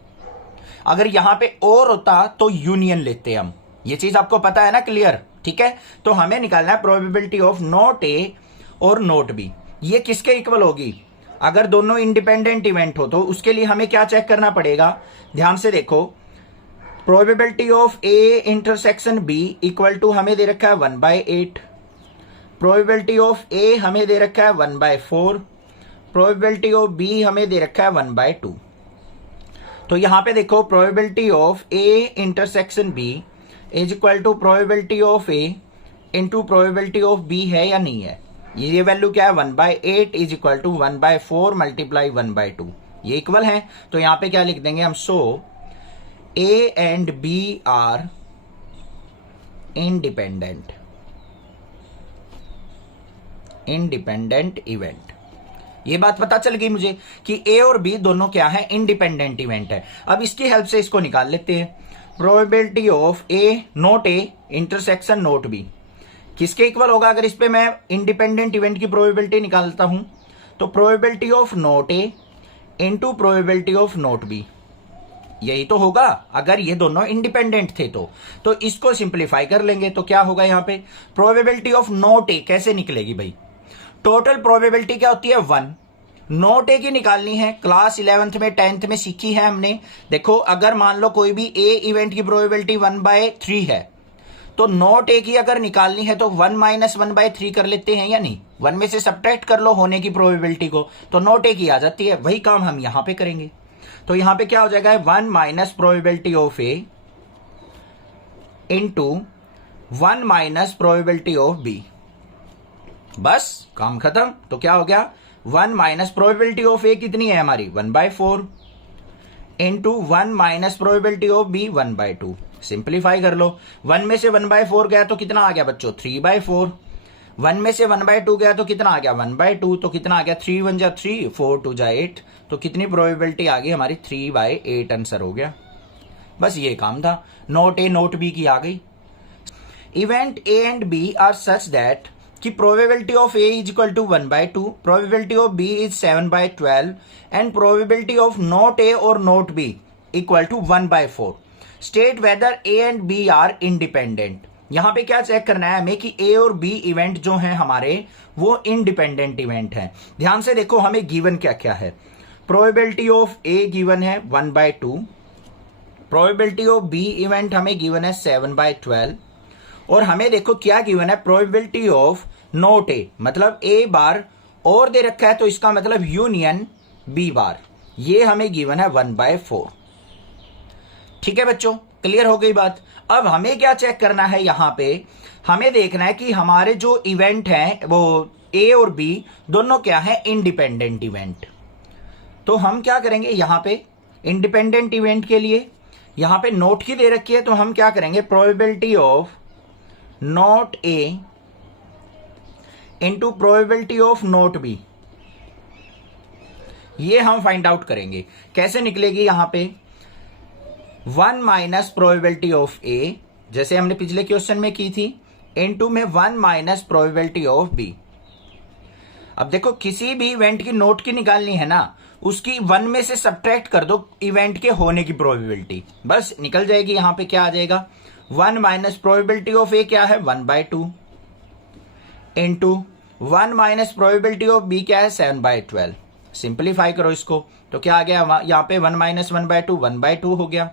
अगर यहां पे और होता तो यूनियन लेते हम, ये चीज आपको पता है ना, क्लियर, ठीक है। तो हमें निकालना है प्रोबेबिलिटी ऑफ नोट ए और नोट बी, ये किसके इक्वल होगी, अगर दोनों इंडिपेंडेंट इवेंट हो तो उसके लिए हमें क्या चेक करना पड़ेगा, ध्यान से देखो। Probability of A intersection B equal to हमें दे रखा है 1/8, प्रोबेबिलिटी ऑफ ए हमें दे रखा है 1/4, प्रोबेबिलिटी ऑफ बी हमें दे रखा है 1/2। तो यहां पे देखो probability of A intersection B is equal to probability of A into probability of B है या नहीं है। ये वैल्यू क्या है, 1/8 इज इक्वल टू 1/4 मल्टीप्लाई 1/2, ये इक्वल है। तो यहां पे क्या लिख देंगे हम, सो A and B are independent event. ये बात पता चल गई मुझे कि A और B दोनों क्या है, इंडिपेंडेंट इवेंट है। अब इसकी हेल्प से इसको निकाल लेते हैं। Probability of A note A intersection note B किसके इक्वल होगा, अगर इस पे मैं इंडिपेंडेंट इवेंट की प्रोबेबिलिटी निकालता हूं तो probability of note A into probability of note B, यही तो होगा अगर ये दोनों इंडिपेंडेंट थे तो इसको सिंप्लीफाई कर लेंगे तो क्या होगा, यहां पे प्रोबेबिलिटी ऑफ नोट ए कैसे निकलेगी भाई, टोटल प्रोबेबिलिटी क्या होती है 1, नोट ए की निकालनी है, क्लास 11th में 10th में सीखी है हमने। देखो अगर मान लो कोई भी ए इवेंट की प्रोबेबिलिटी 1/3 है तो नोट ए की अगर निकालनी है तो 1 - 1/3 कर लेते हैं या नहीं, 1 में से सब्ट्रैक्ट कर लो होने की प्रोबेबिलिटी को, तो नोट ए की आ जाती है। वही काम हम यहां पे करेंगे। तो यहां पे क्या हो जाएगा, 1 minus probability of A into 1 minus probability of B, बस काम खत्म। तो क्या हो गया, 1 माइनस प्रोबेबिलिटी ऑफ ए कितनी है हमारी 1/4 into 1 minus probability of B 1/2। Simplify कर लो, 1 में से 1/4 गया तो कितना आ गया बच्चों 3/4, 1 में से 1/2 गया तो कितना आ गया 1/2, तो कितना आ गया 3 1 जा 3, 4 2 जा 8, तो कितनी प्रोबेबिलिटी आ गई हमारी 3/8 आंसर हो गया। बस ये काम था, नोट ए नोट बी की आ गई। Event A and B are such that कि probability of A is equal to 1/2, probability of B is 7/12 and probability of not A और not B equal to 1/4। State whether A and B are independent. यहां पे क्या चेक करना है हमें कि ए और बी इवेंट जो हैं हमारे वो इंडिपेंडेंट इवेंट हैं। ध्यान से देखो हमें गिवन क्या क्या है, प्रोबेबिलिटी ऑफ ए गिवन है 1/2, प्रोबेबिलिटी ऑफ बी इवेंट हमें गिवन है 7/12 और हमें देखो क्या गिवन है, प्रोबेबिलिटी ऑफ नोट ए मतलब ए बार और दे रखा है तो इसका मतलब यूनियन बी बार। ये हमें गिवन है 1/4। ठीक है बच्चों, क्लियर हो गई बात। अब हमें क्या चेक करना है, यहां पे हमें देखना है कि हमारे जो इवेंट हैं वो ए और बी दोनों क्या है, इंडिपेंडेंट इवेंट। तो हम क्या करेंगे, यहां पे इंडिपेंडेंट इवेंट के लिए यहां पे नोट की दे रखी है, तो हम क्या करेंगे, probability of not A into probability of not B, ये हम फाइंड आउट करेंगे। कैसे निकलेगी, यहां पे 1 माइनस प्रोबेबिलिटी ऑफ ए, जैसे हमने पिछले क्वेश्चन में की थी, इनटू में 1 माइनस प्रोबेबिलिटी ऑफ बी। अब देखो, किसी भी इवेंट की नोट की निकालनी है ना, उसकी 1 में से सब्ट्रैक्ट कर दो इवेंट के होने की प्रोबेबिलिटी, बस निकल जाएगी। यहां पे क्या आ जाएगा, 1 माइनस प्रोबेबिलिटी ऑफ ए क्या है, 1/2 into 1 minus probability of B क्या है, 7/12। सिंप्लीफाई करो इसको, तो क्या आ गया, यहां पे 1 माइनस 1/2 1/2 हो गया,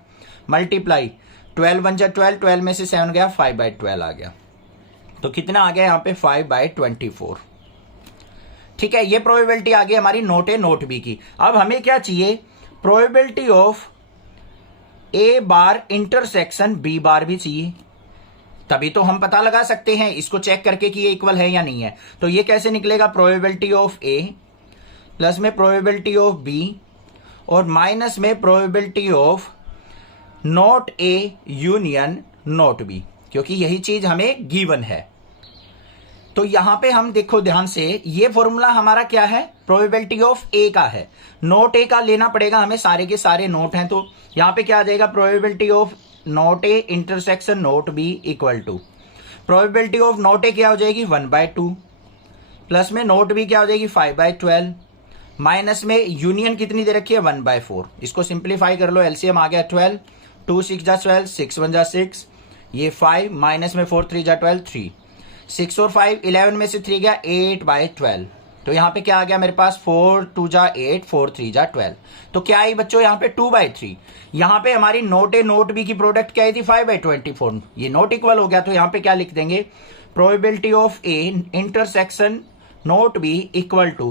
मल्टीप्लाई 12 1 जा 12, 12 में से 7 गया, 5/12 आ गया। तो कितना आ गया यहाँ पे, 5/24। ठीक है, ये प्रोबेबिलिटी आ गई हमारी नोट ए नोट बी की। अब हमें क्या चाहिए, probability of A bar intersection B bar भी चाहिए, तभी तो हम पता लगा सकते हैं इसको चेक करके कि ये इक्वल है या नहीं है। तो ये कैसे निकलेगा, प्रोबेबिलिटी ऑफ ए प्लस में प्रोबेबिलिटी ऑफ बी और माइनस में probability of not A union not B, क्योंकि यही चीज हमें गिवन है। तो यहां पे हम देखो ध्यान से, ये फॉर्मूला हमारा क्या है, प्रोबेबिलिटी ऑफ ए का है। नोट ए का लेना पड़ेगा हमें, सारे के सारे नोट हैं, तो यहां पे क्या आ जाएगा, probability of not A intersection not B equal to probability of not A क्या हो जाएगी, 1/2 प्लस में नोट बी क्या हो जाएगी, 5/12 माइनस में यूनियन कितनी दे रखी है, 1/4। इसको सिंप्लीफाई कर लो, एलसीएम आ गया 12, 2 6 जा 12, 6 1 जा 6, ये 5 माइनस में 4 3 जा 12, 3 6 और 5 11 में से 3 गया, 8/12। तो यहाँ पे क्या आ गया मेरे पास, 4 2 जा 8, 4 3 जा 12। तो क्या आई बच्चों यहाँ पे, 2/3। यहाँ पे हमारी नोट ए नोट बी की प्रोडक्ट क्या आई थी, 5/24। ये नोट इक्वल हो गया, तो यहाँ पे क्या लिख देंगे, probability of A intersection not B equal to,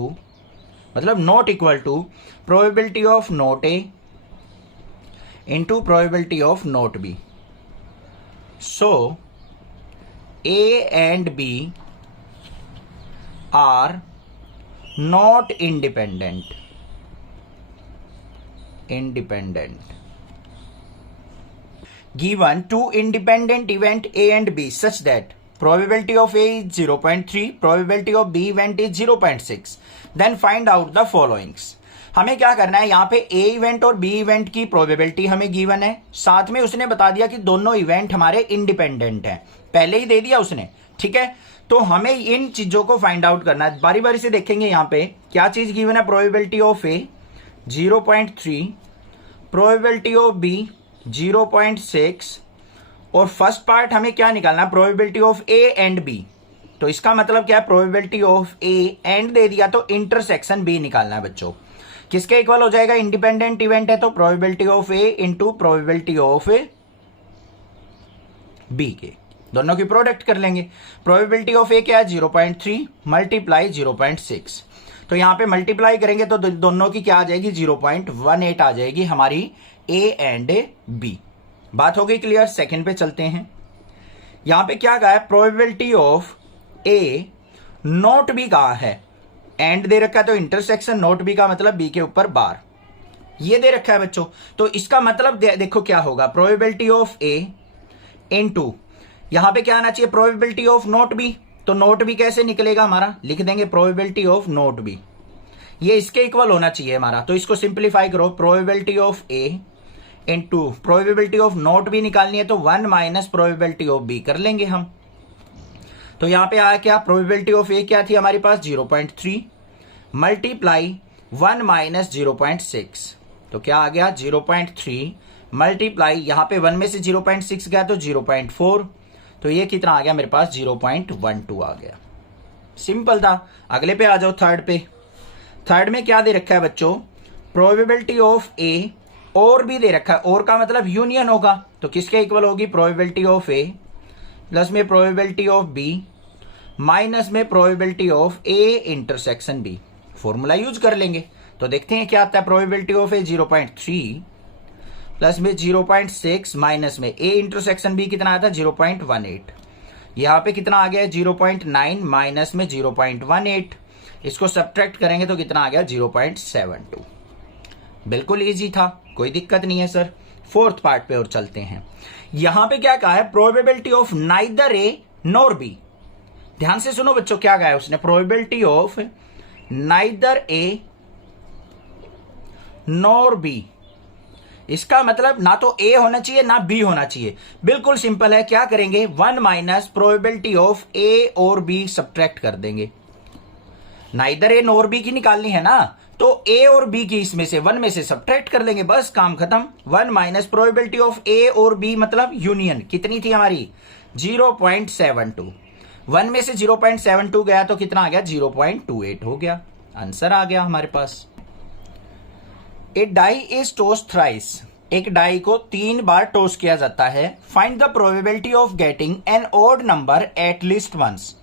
मतलब not equal to probability of not A into probability of not B. So A and B are not independent. Given two independent event A and B such that probability of A is 0.3, probability of B event is 0.6, then find out the followings. हमें क्या करना है, यहाँ पे ए इवेंट और बी इवेंट की प्रोबेबिलिटी हमें गिवन है, साथ में उसने बता दिया कि दोनों इवेंट हमारे इंडिपेंडेंट हैं, पहले ही दे दिया उसने। ठीक है, तो हमें इन चीजों को फाइंड आउट करना है, बारी बारी से देखेंगे। यहाँ पे क्या चीज गिवन है, probability of A 0.3, probability of B 0.6, और फर्स्ट पार्ट हमें क्या निकालना है, probability of A and B. तो इसका मतलब क्या है, प्रोबेबिलिटी ऑफ ए एंड दे दिया, तो इंटरसेक्शन बी निकालना है बच्चों। किसके इक्वल हो जाएगा, इंडिपेंडेंट इवेंट है तो probability of A into probability of B के, दोनों की प्रोडक्ट कर लेंगे। प्रोबेबिलिटी ऑफ ए क्या है, 0.3 मल्टीप्लाई 0.6, तो यहां पे मल्टीप्लाई करेंगे तो दोनों की क्या आ जाएगी, 0.18 आ जाएगी हमारी ए एंड बी। बात हो गई क्लियर। सेकंड पे चलते हैं। यहां पे क्या कहा है, probability of A not B कहा है, एंड दे रखा है तो इंटरसेक्शन नोट बी का मतलब बी के ऊपर बार, ये दे रखा है बच्चों। तो इसका मतलब देखो क्या होगा, प्रोबेबिलिटी ऑफ ए इनटू यहां पे क्या आना चाहिए, प्रोबेबिलिटी ऑफ नोट बी। तो नोट बी कैसे निकलेगा हमारा, लिख देंगे प्रोबेबिलिटी ऑफ नोट बी, ये इसके इक्वल होना चाहिए हमारा। तो इसको सिंप्लीफाई करो, probability of A into probability of not B निकालनी है तो 1 माइनस प्रोबेबिलिटी ऑफ बी कर लेंगे हम। तो यहां पे आया क्या, प्रोबेबिलिटी ऑफ ए क्या थी हमारे पास, 0.3 मल्टीप्लाई 1 माइनस 0.6, तो क्या आ गया 0.3 मल्टीप्लाई, यहां पे 1 में से 0.6 गया तो 0.4, तो ये कितना आ गया मेरे पास, 0.12 आ गया। सिंपल था। अगले पे आ जाओ, थर्ड पे। थर्ड में क्या दे रखा है बच्चों, प्रोबेबिलिटी ऑफ ए और भी दे रखा है, और का मतलब यूनियन होगा, तो किसके इक्वल होगी, प्रोबेबिलिटी ऑफ ए प्लस में प्रोबेबिलिटी ऑफ बी माइनस में probability of A intersection B. Formula use कर लेंगे, तो देखते हैं क्या आता है। प्रोबेबिलिटी ऑफ ए 0.3 प्लस में 0.6 माइनस में ए इंटरसेक्शन बी कितना आता है 0.18। यहाँ पे कितना आ गया 0.9 माइनस में 0.18, इसको सब्ट्रैक्ट करेंगे तो कितना आ गया 0.72। बिल्कुल इजी था, कोई दिक्कत नहीं है सर। फोर्थ पार्ट पे और चलते हैं। यहां पे क्या कहा है, probability of neither A nor be. ध्यान से सुनो बच्चों, क्या कहा है उसने, probability of neither A nor be. इसका मतलब ना तो ए होना चाहिए ना बी होना चाहिए। बिल्कुल सिंपल है, क्या करेंगे 1 माइनस प्रोबेबिलिटी ऑफ ए और बी सब्ट्रैक्ट कर देंगे। नाइदर ए नॉर बी की निकालनी है ना, तो ए और बी की इसमें से 1 में से सब्ट्रैक्ट कर लेंगे, बस काम खत्म। 1 माइनस प्रोबेबिलिटी ऑफ ए और बी मतलब यूनियन कितनी थी हमारी 0.72। 1 में से 0.72 गया तो कितना आ गया 0.28 हो गया। आंसर आ गया हमारे पास। A die is tossed thrice. एक डाई को 3 बार टोस्ट किया जाता है। Find the probability of getting an odd number at least once.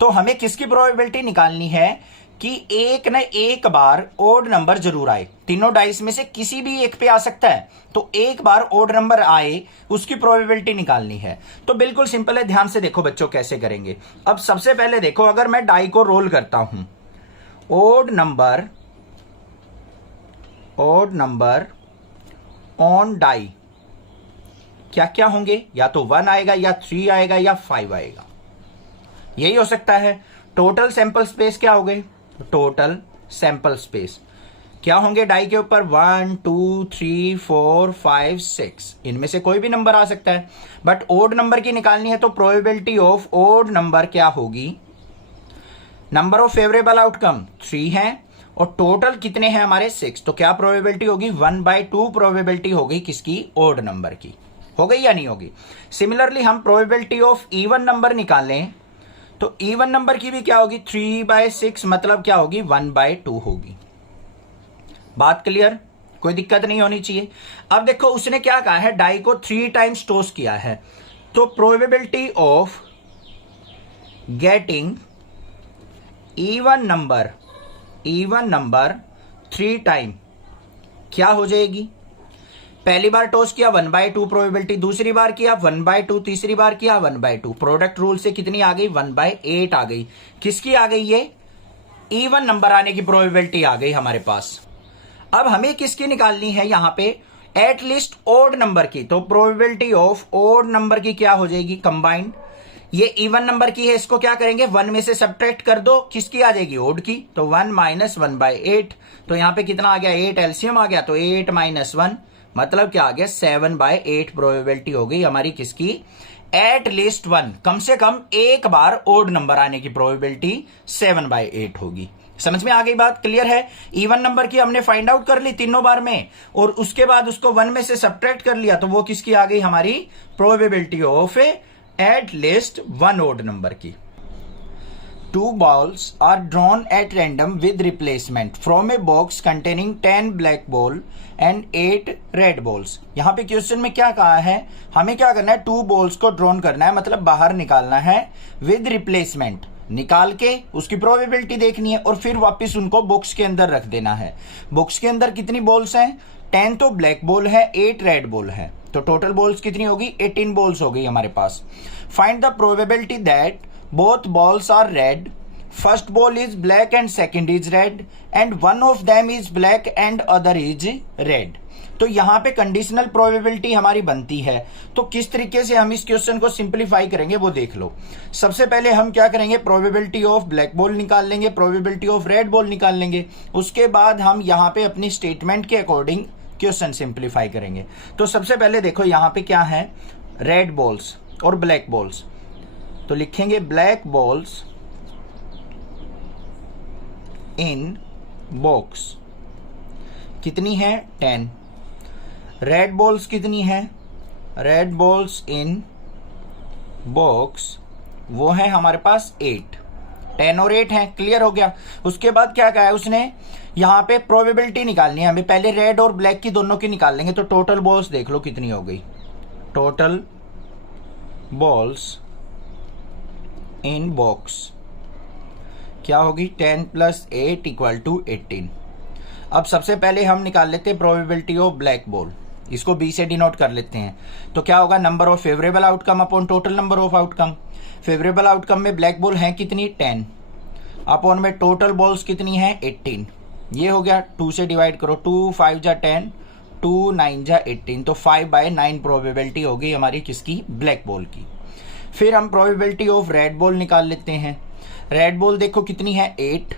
तो हमें किसकी प्रोबेबिलिटी निकालनी है कि एक न एक बार ओड नंबर जरूर आए। तीनों डाइस में से किसी भी एक पे आ सकता है, तो एक बार ओड नंबर आए उसकी प्रोबेबिलिटी निकालनी है। तो बिल्कुल सिंपल है, ध्यान से देखो बच्चों कैसे करेंगे। अब सबसे पहले देखो, अगर मैं डाई को रोल करता हूं, ओड नंबर ऑन डाई क्या क्या होंगे, या तो 1 आएगा या 3 आएगा या 5 आएगा, यही हो सकता है। टोटल सैंपल स्पेस क्या हो गए, टोटल सैंपल स्पेस क्या होंगे डाई के ऊपर 1 2 3 4 5 6, इनमें से कोई भी नंबर आ सकता है। बट ओड नंबर की निकालनी है तो प्रोबेबिलिटी ऑफ ओड नंबर क्या होगी, नंबर ऑफ फेवरेबल आउटकम 3 है और टोटल कितने हैं हमारे 6, तो क्या प्रोबेबिलिटी होगी 1/2 प्रोबेबिलिटी होगी किसकी, ओड नंबर की। हो गई या नहीं होगी। सिमिलरली हम प्रोबेबिलिटी ऑफ इवन नंबर निकालें तो इवन नंबर की भी क्या होगी 3/6, मतलब क्या होगी 1/2 होगी। बात क्लियर, कोई दिक्कत नहीं होनी चाहिए। अब देखो उसने क्या कहा है, डाई को 3 टाइम्स टोस्ट किया है, तो probability of getting even number 3 time क्या हो जाएगी, पहली बार टोस्ट किया 1/2 प्रोबेबिलिटी, दूसरी बार किया 1/2, तीसरी बार किया 1/2। प्रोडक्ट रूल से कितनी आ गई 1/8 आ गई। किसकी आ गई, ये इवन नंबर आने की प्रोबेबिलिटी आ गई हमारे पास। अब हमें किसकी निकालनी है यहां पे, एट लीस्ट ओड नंबर की। तो प्रोबेबिलिटी ऑफ ओड नंबर की क्या हो जाएगी कंबाइंड, ये इवन नंबर की है, इसको क्या करेंगे 1 में से सब्ट्रैक्ट कर दो, किसकी आ जाएगी ओड की, तो 1 माइनस 1/8। तो यहां पे कितना आ गया 8 एलसीएम आ गया, तो 8 माइनस 1 मतलब क्या आ गया 7/8 प्रोबेबिलिटी हो गई हमारी किसकी, एट लीस्ट 1, कम से कम एक बार ओड नंबर आने की प्रोबेबिलिटी 7/8 होगी। समझ में आ गई बात, क्लियर है। इवन नंबर की हमने फाइंड आउट कर ली तीनों बार में, और उसके बाद उसको 1 में से सब्ट्रैक्ट कर लिया, तो वो किसकी आ गई हमारी probability of at least 1 odd number की। 2 balls are drawn at random with replacement from a box containing 10 black ball and 8 red balls। यहाँ पे क्वेश्चन में क्या कहा है, हमें क्या करना है 2 balls को ड्रॉन करना है, मतलब बाहर निकालना है, विद रिप्लेसमेंट निकाल के उसकी प्रोबेबिलिटी देखनी है और फिर वापस उनको बॉक्स के अंदर रख देना है। बॉक्स के अंदर कितनी बॉल्स हैं, 10 तो ब्लैक बॉल है, 8 रेड बॉल है, तो टोटल बॉल्स कितनी होगी 18 बॉल्स हो गई हमारे पास। Find the probability that both balls are red, first ball is black and second is red and one of them is black and other is red। तो यहां पे कंडीशनल प्रोबेबिलिटी हमारी बनती है। तो किस तरीके से हम इस क्वेश्चन को सिंप्लीफाई करेंगे वो देख लो। सबसे पहले हम क्या करेंगे, प्रोबेबिलिटी ऑफ ब्लैक बॉल निकाल लेंगे, प्रोबेबिलिटी ऑफ रेड बॉल निकाल लेंगे, उसके बाद हम यहां पे अपनी स्टेटमेंट के अकॉर्डिंग क्वेश्चन सिंप्लीफाई करेंगे। तो सबसे पहले देखो यहां पे क्या है, रेड बॉल्स और ब्लैक बॉल्स, तो लिखेंगे ब्लैक बॉल्स इन बॉक्स कितनी है 10, रेड बॉल्स कितनी है, रेड बॉल्स इन बॉक्स वो है हमारे पास 8, 10 और 8 है, क्लियर हो गया। उसके बाद क्या कहा है उसने, यहां पे प्रोबेबिलिटी निकालनी है हमें, पहले रेड और ब्लैक की दोनों की निकाल लेंगे। तो टोटल बॉल्स देख लो कितनी हो गई, टोटल बॉल्स इन बॉक्स क्या होगी 10 + 8 = 18। अब सबसे पहले हम निकाल लेते हैं प्रोबेबिलिटी ऑफ ब्लैक बॉल, इसको बी से डिनोट कर लेते हैं। तो क्या होगा, number of favourable outcome upon total number of outcome. Favourable outcome में ब्लैक बॉल है कितनी 10, अपॉन में टोटल बॉल्स कितनी है 18। ये हो गया 2 से डिवाइड करो, 2 5 जा 10, 2 9 जा 18, तो 5/9 प्रोबेबिलिटी होगी हमारी किसकी, ब्लैक बॉल की। फिर हम प्रोबेबिलिटी ऑफ रेड बॉल निकाल लेते हैं। रेड बॉल देखो कितनी है 8,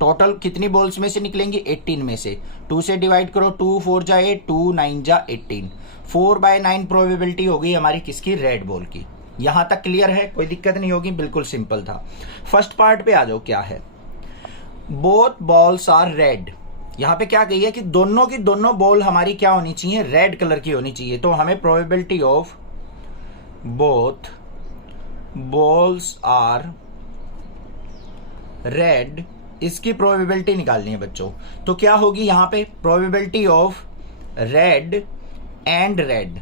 टोटल कितनी बॉल्स में से निकलेंगी 18 में से, 2 से डिवाइड करो, 2 4 जा 8, 2 9 जा 18, 4/9 प्रोबेबिलिटी होगी हमारी किसकी, रेड बॉल की। यहां तक क्लियर है, कोई दिक्कत नहीं होगी, बिल्कुल सिंपल था। फर्स्ट पार्ट पे आ जाओ, क्या है, बोथ बॉल्स आर रेड। यहां पे क्या कही है कि दोनों की दोनों बॉल हमारी क्या होनी चाहिए, रेड कलर की होनी चाहिए। तो हमें probability of both balls are red, इसकी प्रोबेबिलिटी निकालनी है बच्चों। तो क्या होगी यहां पे, probability of red and red,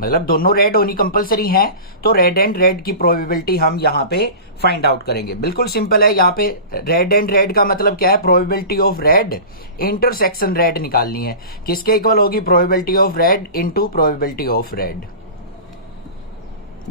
मतलब दोनों रेड होनी कंपलसरी है, तो रेड एंड रेड की प्रोबेबिलिटी हम यहां पे फाइंड आउट करेंगे। बिल्कुल सिंपल है, यहां पे रेड एंड रेड का मतलब क्या है, probability of red intersection red निकालनी है। किसके इक्वल होगी, probability of red into probability of red.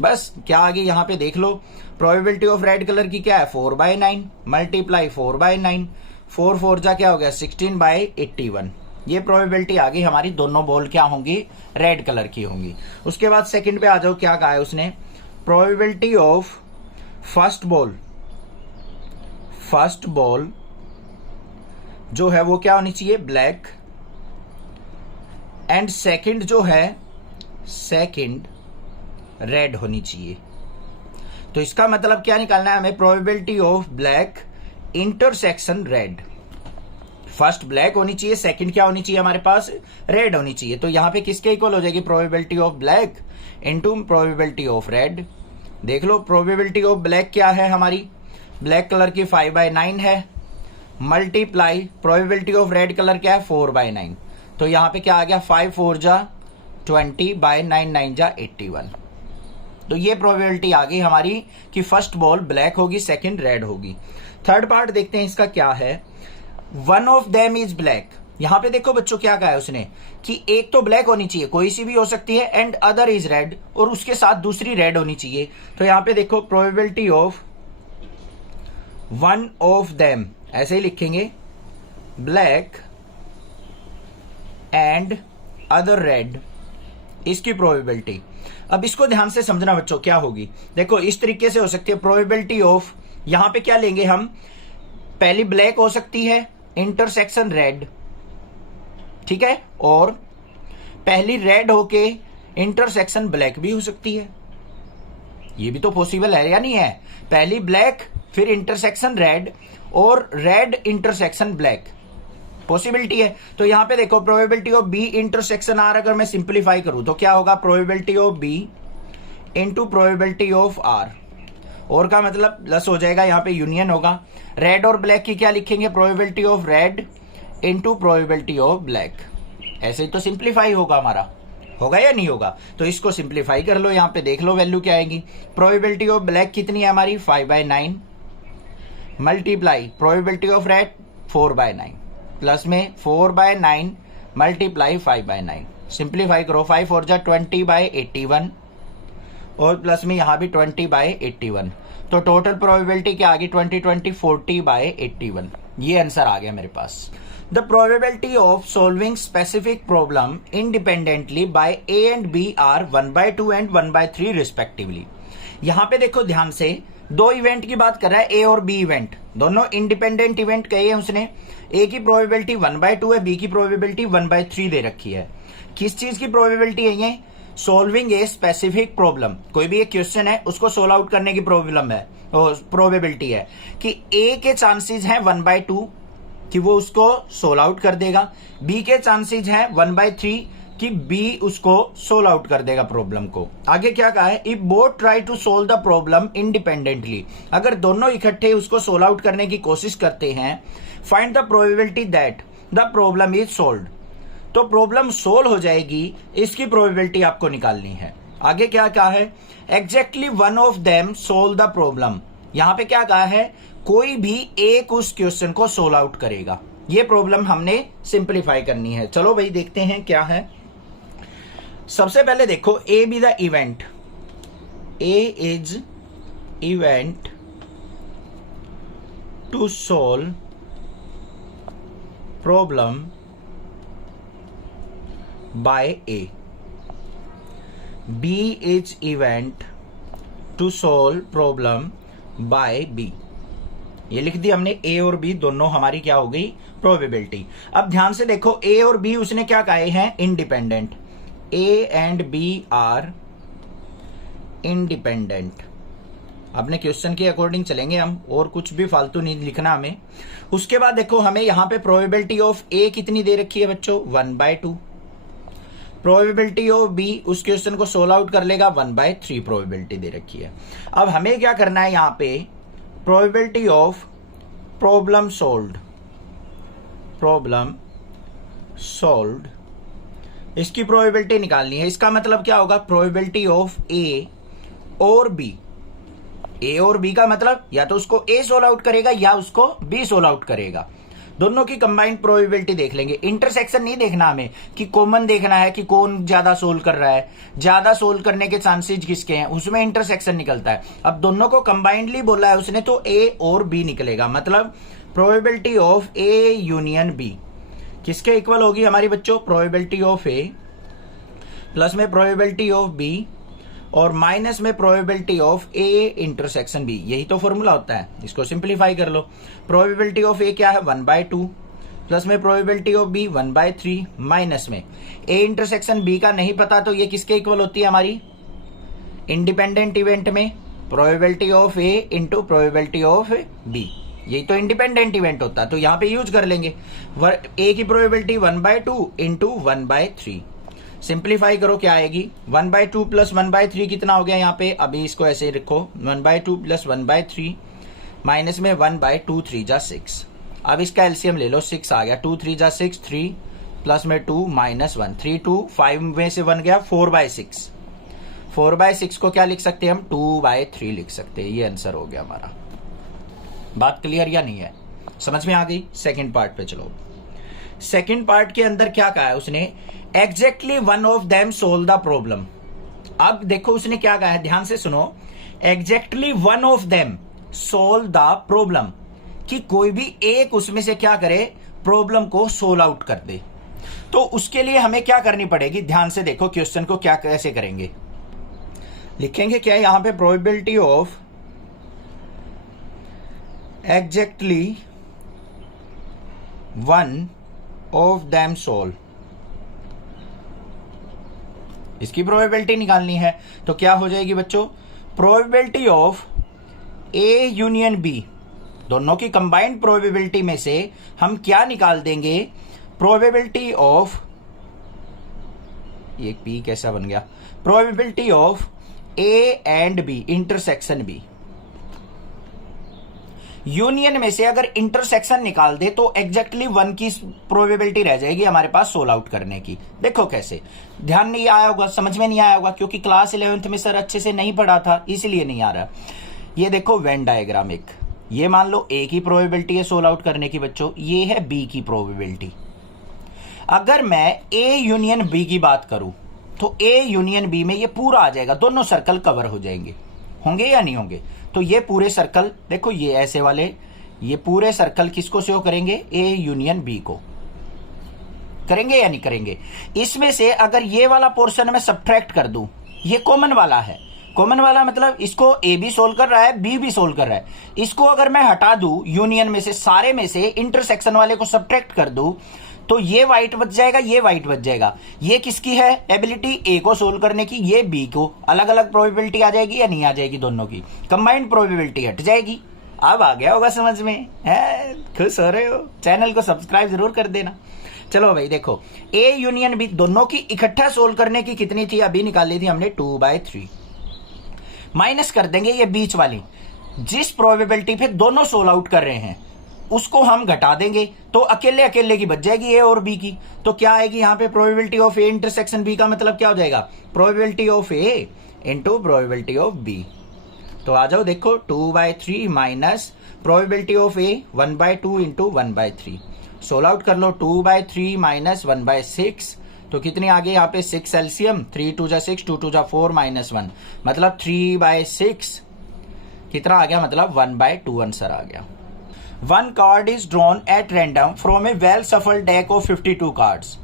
बस क्या आगे यहां पे देख लो, प्रोबेबिलिटी ऑफ रेड कलर की क्या है 4/9 मल्टीप्लाई 4/9, 4 4 जा क्या हो गया 16/81। ये प्रोबेबिलिटी आ गई हमारी, दोनों बॉल क्या होंगी, रेड कलर की होंगी। उसके बाद सेकंड पे आ जाओ, क्या कहा है उसने, प्रोबेबिलिटी ऑफ फर्स्ट बॉल जो है वो क्या होनी चाहिए, ब्लैक, एंड सेकंड जो है सेकंड रेड होनी चाहिए। तो इसका मतलब क्या निकालना है हमें, probability of black intersection red. First black होनी चाहिए, सेकंड क्या होनी चाहिए हमारे पास, रेड होनी चाहिए। तो यहां पे किसके इक्वल हो जाएगी, probability of black into probability of red. देख लो प्रोबेबिलिटी ऑफ ब्लैक क्या है हमारी, ब्लैक कलर की 5/9 है, multiply probability of red colour क्या है 4/9। तो यहां पे क्या आ गया, 5 4 जा 20/9 9 जा 81। तो ये प्रोबेबिलिटी आ गई हमारी कि फर्स्ट बॉल ब्लैक होगी, सेकंड रेड होगी। थर्ड पार्ट देखते हैं इसका क्या है, one of them is black. यहां पे देखो बच्चों क्या कहा है उसने कि एक तो ब्लैक होनी चाहिए, कोई सी भी हो सकती है, एंड अदर इज रेड, और उसके साथ दूसरी रेड होनी चाहिए। तो यहां पे देखो probability of one of them, ऐसे ही लिखेंगे, ब्लैक एंड अदर रेड, इसकी प्रोबेबिलिटी। अब इसको ध्यान से समझना बच्चों, क्या होगी, देखो इस तरीके से हो सकती है प्रोबेबिलिटी ऑफ, यहां पे क्या लेंगे हम, पहली ब्लैक हो सकती है इंटरसेक्शन रेड, ठीक है, और पहली रेड होके इंटरसेक्शन ब्लैक भी हो सकती है। ये भी तो पॉसिबल है या नहीं है, पहली ब्लैक फिर इंटरसेक्शन रेड और रेड इंटरसेक्शन ब्लैक, पॉसिबिलिटी है। तो यहां पे देखो probability of B intersection R, अगर मैं सिंप्लीफाई करूं तो क्या होगा, probability of B into probability of R, और का मतलब प्लस हो जाएगा, यहां पे यूनियन होगा। रेड और ब्लैक की क्या लिखेंगे, probability of red into probability of black. ऐसे ही तो सिंप्लीफाई होगा हमारा, होगा या नहीं होगा। तो इसको सिंप्लीफाई कर लो, यहां पे देख लो वैल्यू क्या आएगी, प्रोबेबिलिटी ऑफ ब्लैक कितनी है हमारी 5/9 multiply probability of red 4/9, plus में 4/9 मल्टीप्लाई 5/9, सिंप्लीफाई करो, 5 4 जा 20/81, और प्लस में यहां भी 20/81। तो टोटल प्रोबेबिलिटी क्या आ गई 20 40/81। ये आंसर आ गया मेरे पास। The probability of solving specific problem independently by A and B are 1/2 and 1/3 respectively. यहां पे देखो ध्यान से, दो इवेंट की बात कर रहा है, ए और बी इवेंट, दोनों इंडिपेंडेंट इवेंट कहे हैं उसने। ए की प्रोबेबिलिटी 1/2 है, बी की प्रोबेबिलिटी 1/3 दे रखी है। किस चीज की प्रोबेबिलिटी है ये, सॉल्विंग ए स्पेसिफिक प्रॉब्लम, कोई भी एक क्वेश्चन है उसको सोल्व आउट करने की प्रॉब्लम है, प्रोबेबिलिटी है कि ए के चांसेस हैं 1/2 कि वो उसको सोल्व आउट कर देगा, बी के चांसेस हैं 1/3 कि बी उसको सोल्व आउट कर देगा प्रॉब्लम को। आगे क्या कहा है, if both try to solve the problem independently, अगर दोनों इकट्ठे उसको सोल्व आउट करने की कोशिश करते हैं, find the probability that the problem is solved, तो प्रॉब्लम सोल्व हो जाएगी, इसकी प्रोबेबिलिटी आपको निकालनी है। आगे क्या कहा है, exactly one of them solve the problem, यहां पे क्या कहा है, कोई भी एक उस क्वेश्चन को सोल्व आउट करेगा, ये प्रॉब्लम हमने सिंप्लीफाई करनी है। चलो भाई देखते हैं क्या है। सबसे पहले देखो, A be the event, A is event to solve problem by A, B is event to solve problem by B. ये लिख दिया हमने, ए और बी दोनों हमारी क्या हो गई, प्रोबेबिलिटी। अब ध्यान से देखो, ए और बी उसने क्या कहे हैं, independent. A and B are independent. अपने क्वेश्चन के अकॉर्डिंग चलेंगे हम, और कुछ भी फालतू नहीं लिखना हमें। उसके बाद देखो, हमें यहां पे प्रोबेबिलिटी ऑफ ए कितनी दे रखी है बच्चों, 1/2। प्रोबेबिलिटी ऑफ बी उस क्वेश्चन को सोल्व आउट कर लेगा, 1/3 प्रोबेबिलिटी दे रखी है। अब हमें क्या करना है, यहां पे probability of problem solved, problem solved, इसकी प्रोबेबिलिटी निकालनी है। इसका मतलब क्या होगा, प्रोबेबिलिटी ऑफ ए और बी। ए और बी का मतलब या तो उसको ए सोल्व आउट करेगा या उसको बी सोल्व आउट करेगा। दोनों की कंबाइंड प्रोबेबिलिटी देख लेंगे। इंटरसेक्शन नहीं देखना हमें, कि कॉमन देखना है कि कौन ज्यादा सोल्व कर रहा है, ज्यादा सोल्व करने के चांसेस किसके हैं, उसमें इंटरसेक्शन निकलता है। अब दोनों को कंबाइंडली बोला है उसने, तो ए और बी निकलेगा। मतलब probability of A union B किसके इक्वल होगी हमारी बच्चों, प्रोबेबिलिटी ऑफ ए प्लस में प्रोबेबिलिटी ऑफ बी और माइनस में probability of A intersection B. यही तो फॉर्मूला होता है, इसको सिंप्लीफाई कर लो। प्रोबेबिलिटी ऑफ ए क्या है, 1/2 प्लस में प्रोबेबिलिटी ऑफ बी 1/3 माइनस में ए इंटरसेक्शन बी का नहीं पता, तो ये किसके इक्वल होती है हमारी, इंडिपेंडेंट इवेंट में probability of A into probability of B. यही तो इंडिपेंडेंट इवेंट होता है, तो यहां पे यूज कर लेंगे। ए की प्रोबेबिलिटी 1/2 इंटू 1/3। सिंप्लीफाई करो क्या आएगी, 1/2 प्लस 1/3 कितना हो गया यहाँ पे, अभी इसको ऐसे ही रखो, 1/2 प्लस 1/3 माइनस में 1/2 3 जा 6। अब इसका एलसीएम ले लो, 6 आ गया, 2 3 जा 6, 3 प्लस में 2 माइनस 1, 3 2 5 में से 1 गया, 4/6। 4/6 को क्या लिख सकते हैं हम, 2/3 लिख सकते हैं। ये आंसर हो गया हमारा। बात क्लियर या नहीं है, समझ में आ गई। सेकेंड पार्ट पे चलो। सेकेंड पार्ट के अंदर क्या कहा है उसने, exactly one of them solve the problem. अब देखो उसने क्या कहा है, ध्यान से सुनो, exactly one of them solve the problem, कि कोई भी एक उसमें से क्या करे, प्रॉब्लम को सोल्व आउट कर दे। तो उसके लिए हमें क्या करनी पड़ेगी, ध्यान से देखो क्वेश्चन को क्या कैसे करेंगे। लिखेंगे क्या यहां पे, probability of exactly one of them solve, इसकी प्रोबेबिलिटी निकालनी है। तो क्या हो जाएगी बच्चों, probability of A union B, दोनों की कंबाइंड प्रोबेबिलिटी में से हम क्या निकाल देंगे, प्रोबेबिलिटी ऑफ, ये पी कैसा बन गया, probability of A and B intersection B. Union में से अगर इंटरसेक्शन निकाल दे तो एग्जैक्टली 1 की प्रोबेबिलिटी रह जाएगी हमारे पास सोल्व आउट करने की। देखो कैसे, ध्यान नहीं आया होगा, समझ में नहीं आया होगा, क्योंकि क्लास 11th में सर अच्छे से नहीं पढ़ा था, इसलिए नहीं आ रहा। ये देखो वेन डायग्राम, एक ये मान लो ए की प्रोबेबिलिटी है सोल्व आउट करने की बच्चों, ये है बी की प्रोबेबिलिटी। अगर मैं ए यूनियन बी की बात करूं तो ए यूनियन बी में ये पूरा आ जाएगा, दोनों सर्कल कवर हो जाएंगे, होंगे या नहीं होंगे। तो ये पूरे सर्कल देखो, ये ऐसे वाले, ये पूरे सर्कल किसको शो करेंगे, ए यूनियन बी को करेंगे या नहीं करेंगे। इसमें से अगर ये वाला पोर्शन मैं सब्ट्रैक्ट कर दूं, ये कॉमन वाला है, कॉमन वाला मतलब इसको ए भी सोल्व कर रहा है, बी भी सोल्व कर रहा है। इसको अगर मैं हटा दूं यूनियन में से, सारे में से इंटरसेक्शन वाले को सब्ट्रैक्ट कर दूं, तो ये वाइट बच जाएगा, ये वाइट बच जाएगा। ये किसकी है एबिलिटी, ए को सोल्व करने की, ये बी को। अलग अलग प्रोबेबिलिटी आ जाएगी या नहीं आ जाएगी, दोनों की कंबाइंड प्रोबेबिलिटी हट जाएगी। अब आ गया होगा समझ में, है खुश हो रहे हो, चैनल को सब्सक्राइब जरूर कर देना। चलो भाई देखो, ए यूनियन बी दोनों की इकट्ठा सोल्व करने की कितनी थी, अभी निकाल ली थी हमने 2/3। माइनस कर देंगे ये बीच वाली, जिस प्रोबेबिलिटी पे दोनों सोल्व आउट कर रहे हैं उसको हम घटा देंगे, तो अकेले अकेले की बच जाएगी ए और बी की। तो क्या आएगी यहाँ पे, probability of A intersection B का मतलब क्या हो जाएगा, probability of A into probability of B. तो आ जाओ देखो, 2/3 minus probability of A 1/2 into 1/3 solve out कर लो, 2/3 माइनस 1/6, तो कितनी आ गई यहाँ पे 6 एलसीएम, 3 2 जा 6, 2 2 जा 4 माइनस 1, मतलब 3/6 कितना आ गया, मतलब 1/2 आंसर आ गया। 1 card is drawn at random from A well सफल डेक ऑफ 52 कार्ड्स।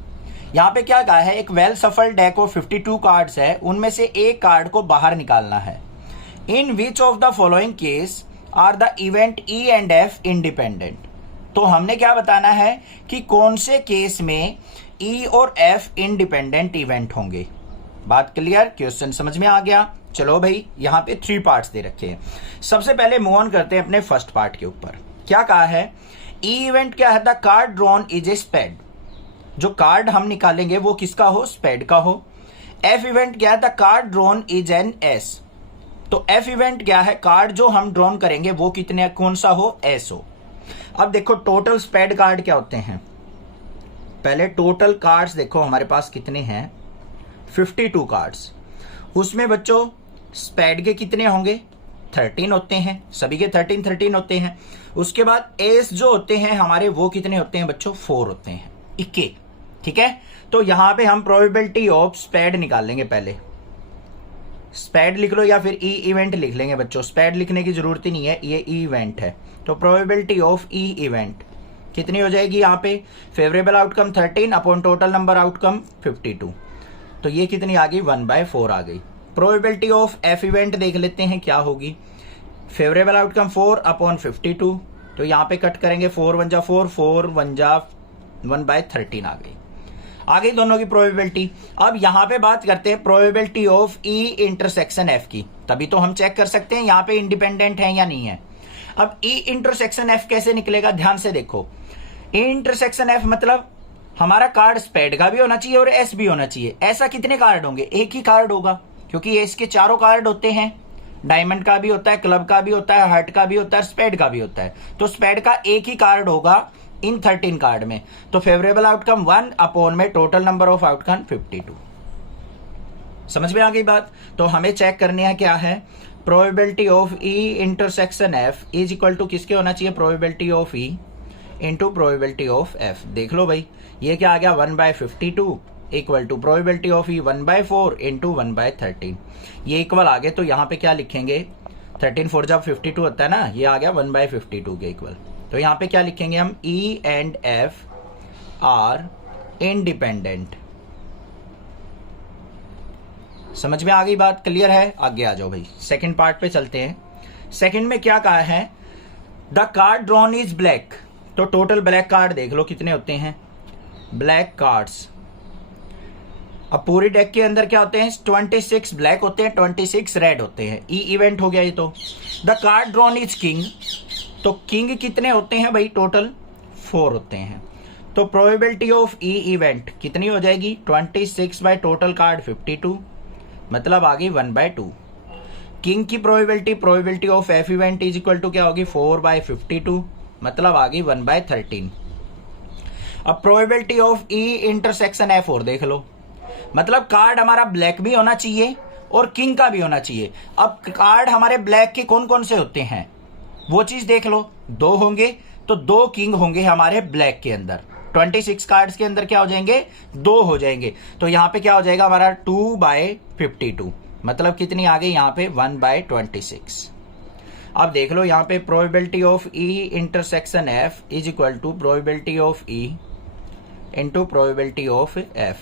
यहाँ पे क्या कहा है, एक वेल सफल डेक ऑफ 52 कार्ड्स है, उनमें से एक कार्ड को बाहर निकालना है। In which of the following case are the event E and F independent. तो हमने क्या बताना है कि कौन से केस में ई और एफ इंडिपेंडेंट इवेंट होंगे। बात क्लियर, क्वेश्चन समझ में आ गया। चलो भाई, यहाँ पे 3 पार्ट्स दे रखे हैं। सबसे पहले मूव ऑन करते हैं अपने फर्स्ट पार्ट के ऊपर। क्या कहा है, ई इवेंट क्या है, the card drawn is a spade. जो कार्ड हम निकालेंगे वो किसका हो, स्पेड का हो। एफ इवेंट क्या है, the card drawn is an S. तो एफ इवेंट क्या है, कार्ड जो हम ड्रॉन करेंगे वो कितने, कौन सा हो, एस हो। अब देखो टोटल स्पेड कार्ड क्या होते हैं, पहले टोटल कार्ड्स देखो हमारे पास कितने हैं, 52 कार्ड्स। उसमें बच्चों स्पेड के कितने होंगे, 13 होते हैं, सभी के 13 होते हैं। उसके बाद एस जो होते हैं हमारे वो कितने होते हैं बच्चों, 4 होते हैं, 21। ठीक है, तो यहां पे हम प्रोबेबिलिटी ऑफ स्पेड निकाल लेंगे। पहले स्पेड लिख लो या फिर ई इवेंट लिख लेंगे बच्चों, स्पेड लिखने की जरूरत ही नहीं है, ये ई इवेंट है। तो प्रोबेबिलिटी ऑफ ई इवेंट कितनी हो जाएगी यहाँ पे, favourable outcome 13 upon total number outcome 52, तो ये कितनी आ गई, 1/4 आ गई। प्रोबेबिलिटी ऑफ एफ इवेंट देख लेते हैं क्या होगी, फेवरेबल आउटकम 4 अपॉन 52, तो यहाँ पे कट करेंगे, 4 1 जा 4, 4 1 जा 1/13 आ गई दोनों की प्रोबेबिलिटी। अब यहां पे बात करते हैं probability of E intersection F की, तभी तो हम चेक कर सकते हैं यहाँ पे इंडिपेंडेंट है या नहीं है। अब ई इंटरसेक्शन एफ कैसे निकलेगा, ध्यान से देखो। ई इंटरसेक्शन एफ मतलब हमारा कार्ड स्पेड का भी होना चाहिए और एस भी होना चाहिए। ऐसा कितने कार्ड होंगे, एक ही कार्ड होगा, क्योंकि एस के 4 कार्ड होते हैं, डायमंड का भी होता है, क्लब का भी होता है, हार्ट का भी होता है, स्पेड का भी होता है। तो स्पेड का एक ही कार्ड होगा इन 13 कार्ड में, तो फेवरेबल आउटकम 1 अपॉन में टोटल नंबर ऑफ आउटकम 52। समझ में आ गई बात। तो हमें चेक करनी है क्या है, probability of E intersection F is equal to किसके होना चाहिए, probability of E into probability of F. देख लो भाई, ये क्या आ गया, 1/52 equal to probability of E 1/4 into 1/13। ये इक्वल आ गए, तो यहाँ पे क्या लिखेंगे, 13 4 जब 52 होता है ना, ये आ गया 1/52 के इक्वल। तो यहां पे क्या लिखेंगे हम, ई एंड एफ आर इंडिपेंडेंट। समझ में आ गई बात, क्लियर है। आगे आ जाओ भाई, सेकंड पार्ट पे चलते हैं। सेकंड में क्या कहा है, the card drawn is black. तो टोटल ब्लैक कार्ड देख लो कितने होते हैं, ब्लैक कार्ड्स। अब पूरी डेक के अंदर क्या होते हैं, 26 ब्लैक होते हैं, 26 रेड होते हैं। ई इवेंट हो गया ये तो। The card drawn is king, तो किंग कितने होते हैं भाई, टोटल 4 होते हैं। तो प्रोबेबिलिटी ऑफ ई इवेंट कितनी हो जाएगी, 26 बाय टोटल कार्ड 52, मतलब आ गई 1/2। किंग की probability of F event is equal to क्या होगी, 4/52, मतलब आ गई 1/13। अब probability of E intersection F और देख लो, मतलब कार्ड हमारा ब्लैक भी होना चाहिए और किंग का भी होना चाहिए। अब कार्ड हमारे ब्लैक के कौन कौन से होते हैं वो चीज देख लो, 2 होंगे, तो 2 किंग होंगे हमारे ब्लैक के अंदर। 26 कार्ड्स के अंदर क्या हो जाएंगे, 2 हो जाएंगे। तो यहां पे क्या हो जाएगा हमारा 2/52, मतलब कितनी आ गई यहाँ पे 1/26। अब देख लो यहाँ पे probability of E intersection F is equal to probability of E into probability of F.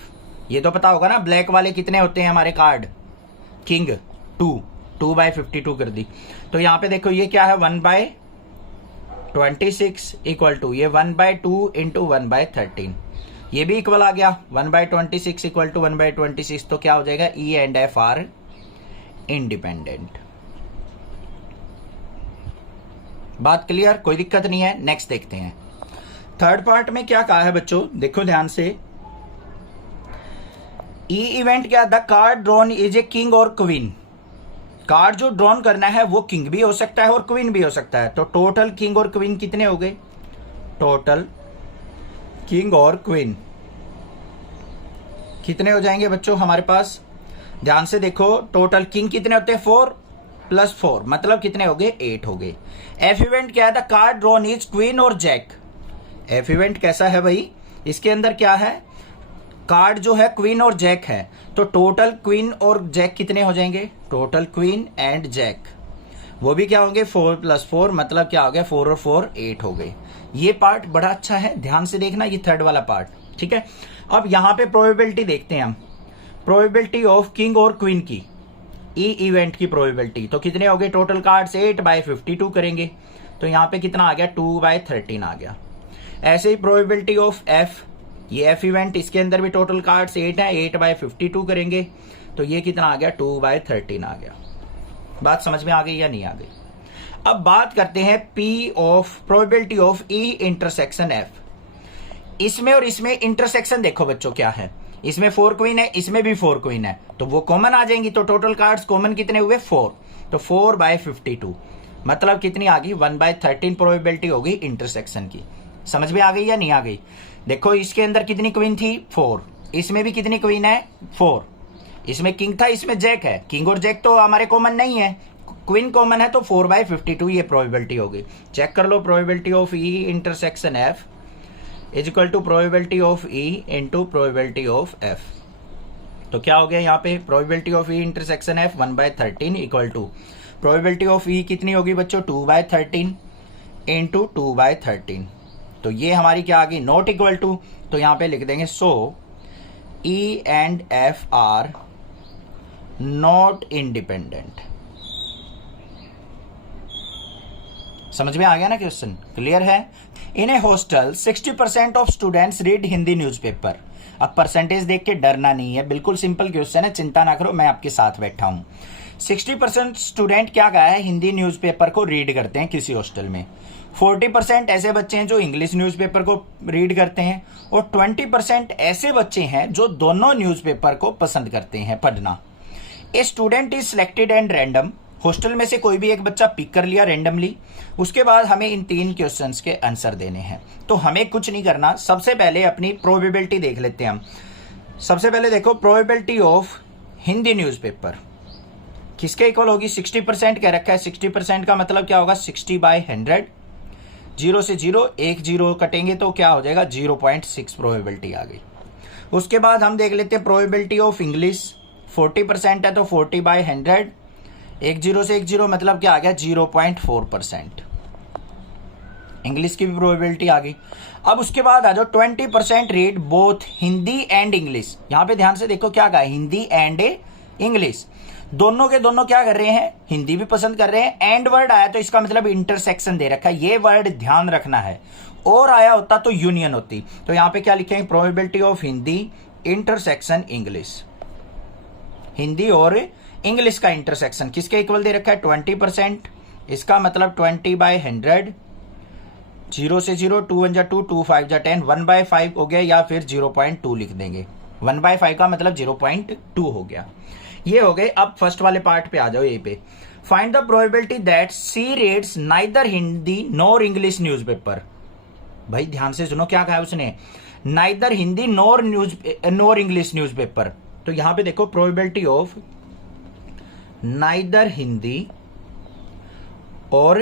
ये तो पता होगा ना, ब्लैक वाले कितने होते हैं हमारे कार्ड, किंग 2/52 कर दी। तो यहाँ पे देखो ये क्या है, 1/26 इक्वल टू ये 1/2 इंटू 1/13, ये भी इक्वल आ गया। 1/26 इक्वल टू 1/26, तो क्या हो जाएगा, ई एंड एफ आर इंडिपेंडेंट। बात क्लियर, कोई दिक्कत नहीं है। नेक्स्ट देखते हैं, थर्ड पार्ट में क्या कहा है बच्चों, देखो ध्यान से। ई इवेंट क्या, the card drawn is a king और क्वीन। कार्ड जो ड्रॉन करना है वो किंग भी हो सकता है और क्वीन भी हो सकता है। तो टोटल किंग और क्वीन कितने हो गए, टोटल किंग और क्वीन कितने हो जाएंगे बच्चों हमारे पास, ध्यान से देखो। टोटल किंग कितने होते हैं, 4 + 4, मतलब कितने हो गए, 8 हो गए। एफ इवेंट क्या है, the card drawn is queen और जैक। एफ इवेंट कैसा है भाई, इसके अंदर क्या है, कार्ड जो है क्वीन और जैक है, तो टोटल क्वीन और जैक कितने हो जाएंगे, टोटल क्वीन एंड जैक, वो भी क्या होंगे 4 + 4, मतलब क्या हो गया 4 और 4 8 हो गए। ये पार्ट बड़ा अच्छा है, ध्यान से देखना, ये थर्ड वाला पार्ट, ठीक है। अब यहां पे प्रोबेबिलिटी देखते हैं हम, प्रोबेबिलिटी ऑफ किंग और क्वीन की, ई इवेंट की प्रोबेबिलिटी, तो कितने हो गए टोटल कार्ड्स 8/52 करेंगे, तो यहां पे कितना आ गया 2/13 आ गया। ऐसे ही प्रोबेबिलिटी ऑफ एफ, ये एफ इवेंट, इसके अंदर भी टोटल कार्ड्स 8 है, 8/52 करेंगे, तो ये कितना आ गया 2/13 आ गया। बात समझ में आ गई या नहीं आ गई। अब बात करते हैं P of probability of E intersection F. इसमें और इसमें इंटरसेक्शन देखो बच्चों क्या है, इसमें 4 क्वीन है, इसमें भी 4 क्वीन है, तो वो कॉमन आ जाएंगी, तो टोटल कार्ड्स कॉमन कितने हुए 4, तो 4/52 मतलब कितनी आ गई 1/13 प्रोबेबिलिटी होगी इंटरसेक्शन की। समझ में आ गई या नहीं आ गई। देखो इसके अंदर कितनी क्वीन थी 4, इसमें भी कितनी क्वीन है 4, इसमें किंग था, इसमें जैक है, किंग और जैक तो हमारे कॉमन नहीं है, क्वीन कॉमन है, तो 4/52 ये प्रोबेबिलिटी होगी। चेक कर लो, probability of E intersection F is equal to probability of E into probability of F. तो क्या हो गया यहाँ पे, probability of E intersection F 1/13 equal to probability of E कितनी होगी बच्चों 2/13 इंटू 2/13, तो ये हमारी क्या आ गई नॉट इक्वल टू, तो यहां पे लिख देंगे so E and F are not independent. समझ में आ गया ना क्वेश्चन, क्लियर है। In a hostel 60% of students read Hindi newspaper. अब परसेंटेज देख के डरना नहीं है, बिल्कुल सिंपल क्वेश्चन है, चिंता ना करो, मैं आपके साथ बैठा हूं। 60% स्टूडेंट क्या कहा है, हिंदी न्यूज़पेपर को रीड करते हैं किसी हॉस्टल में। 40% ऐसे बच्चे हैं जो इंग्लिश न्यूज़पेपर को रीड करते हैं, और 20% ऐसे बच्चे हैं जो दोनों न्यूज़पेपर को पसंद करते हैं पढ़ना। A student is selected and random, hostel में से कोई भी एक बच्चा पिक कर लिया रैंडमली, उसके बाद हमें इन 3 क्वेश्चंस के आंसर देने हैं। तो हमें कुछ नहीं करना, सबसे पहले अपनी प्रोबेबिलिटी देख लेते हैं हम। सबसे पहले देखो प्रोबेबिलिटी ऑफ हिंदी न्यूज़पेपर किसके इक्वल होगी, 60% कह रखा है, 60% का मतलब क्या होगा 60/100, 0 से 0 1 0 कटेंगे तो क्या हो जाएगा 0.6 प्रोबेबिलिटी आ गई। उसके बाद हम देख लेते हैं प्रोबेबिलिटी ऑफ इंग्लिश, 40% है तो 40/100, 1 0 से 1 0 मतलब क्या आ गया 0.4%, इंग्लिश की भी प्रोबेबिलिटी आ गई। अब उसके बाद आ जाओ 20% read both Hindi and English. यहां पे ध्यान से देखो क्या कहा, हिंदी एंड इंग्लिश, दोनों के दोनों क्या कर रहे हैं, हिंदी भी पसंद कर रहे हैं, एंड वर्ड आया तो इसका मतलब इंटरसेक्शन दे रखा है, ये वर्ड ध्यान रखना है, और आया होता तो यूनियन होती। तो यहां पे क्या लिखेंगे, probability of Hindi intersection English, Hindi और इंग्लिश का इंटरसेक्शन किसके इक्वल दे रखा है 20%, इसका मतलब 20/100, 0 से 0 2 1 2 2 5 10, 1/5 हो गया, या फिर 0.2 लिख देंगे, 1/5 का मतलब 0.2 हो गया। ये हो गए। अब फर्स्ट वाले पार्ट पे आ जाओ, ये पे find the probability that C reads neither Hindi nor English newspaper. भाई ध्यान से सुनो क्या कहा उसने, neither Hindi nor English newspaper. तो यहां पे देखो प्रोबेबिलिटी ऑफ नाइदर हिंदी और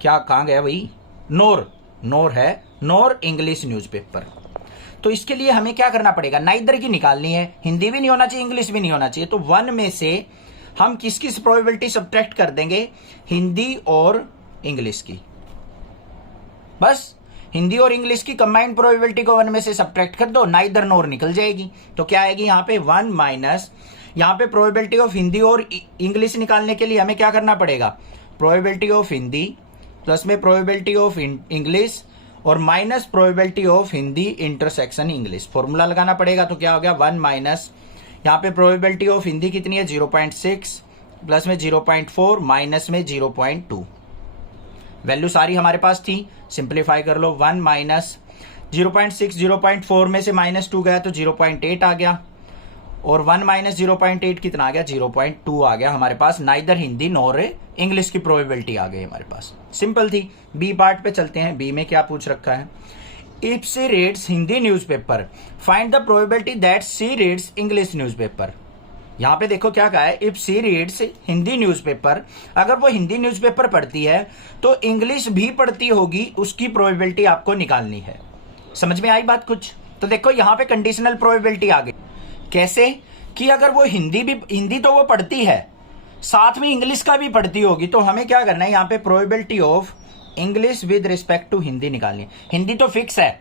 क्या कहां गया भाई, नॉर है, नॉर इंग्लिश न्यूज़पेपर। तो इसके लिए हमें क्या करना पड़ेगा, नाइदर की निकालनी है, हिंदी भी नहीं होना चाहिए इंग्लिश भी नहीं होना चाहिए। तो 1 में से हम किस किस प्रोबेबिलिटी सब्ट्रैक्ट कर देंगे, हिंदी और इंग्लिश की, बस हिंदी और इंग्लिश की कंबाइंड प्रोबेबिलिटी को 1 में से सब्ट्रैक्ट कर दो, नाइदर नॉर निकल जाएगी। तो क्या आएगी यहां पे 1 माइनस, यहां पे प्रोबेबिलिटी ऑफ हिंदी और इंग्लिश निकालने के लिए हमें क्या करना पड़ेगा, प्रोबेबिलिटी ऑफ हिंदी प्लस में प्रोबेबिलिटी ऑफ इंग्लिश और minus probability of Hindi intersection English, formula लगाना पड़ेगा। तो क्या हो गया 1 माइनस, यहाँ पे प्रोबेबिलिटी ऑफ हिंदी कितनी है 0.6, प्लस में 0.4, माइनस में 0.2, वैल्यू सारी हमारे पास थी, सिंप्लीफाई कर लो। 1 माइनस 0.6, 0.4 में से -2 गया तो 0.8 आ गया, और 1 माइनस 0.8 कितना आ गया 0.2 आ गया हमारे पास। नाइदर हिंदी नॉर इंग्लिश की प्रोबेबिलिटी आ गई हमारे पास, सिंपल थी। बी पार्ट पे चलते हैं, बी में क्या पूछ रखा है, if C reads Hindi newspaper find the probability that C reads English newspaper. यहाँ पे देखो क्या कहा है, if C reads Hindi newspaper, अगर वो हिंदी न्यूज़पेपर पढ़ती है तो इंग्लिश भी पढ़ती होगी, उसकी प्रोबेबिलिटी आपको निकालनी है। समझ में आई बात कुछ? तो देखो यहाँ पे कंडीशनल प्रोबेबिलिटी आ गई। कैसे कि अगर वो हिंदी तो वो पढ़ती है, साथ में इंग्लिश का भी पढ़ती होगी, तो हमें क्या करना है, यहाँ पे probability of English with respect to Hindi निकालनी है। हिंदी तो फिक्स है,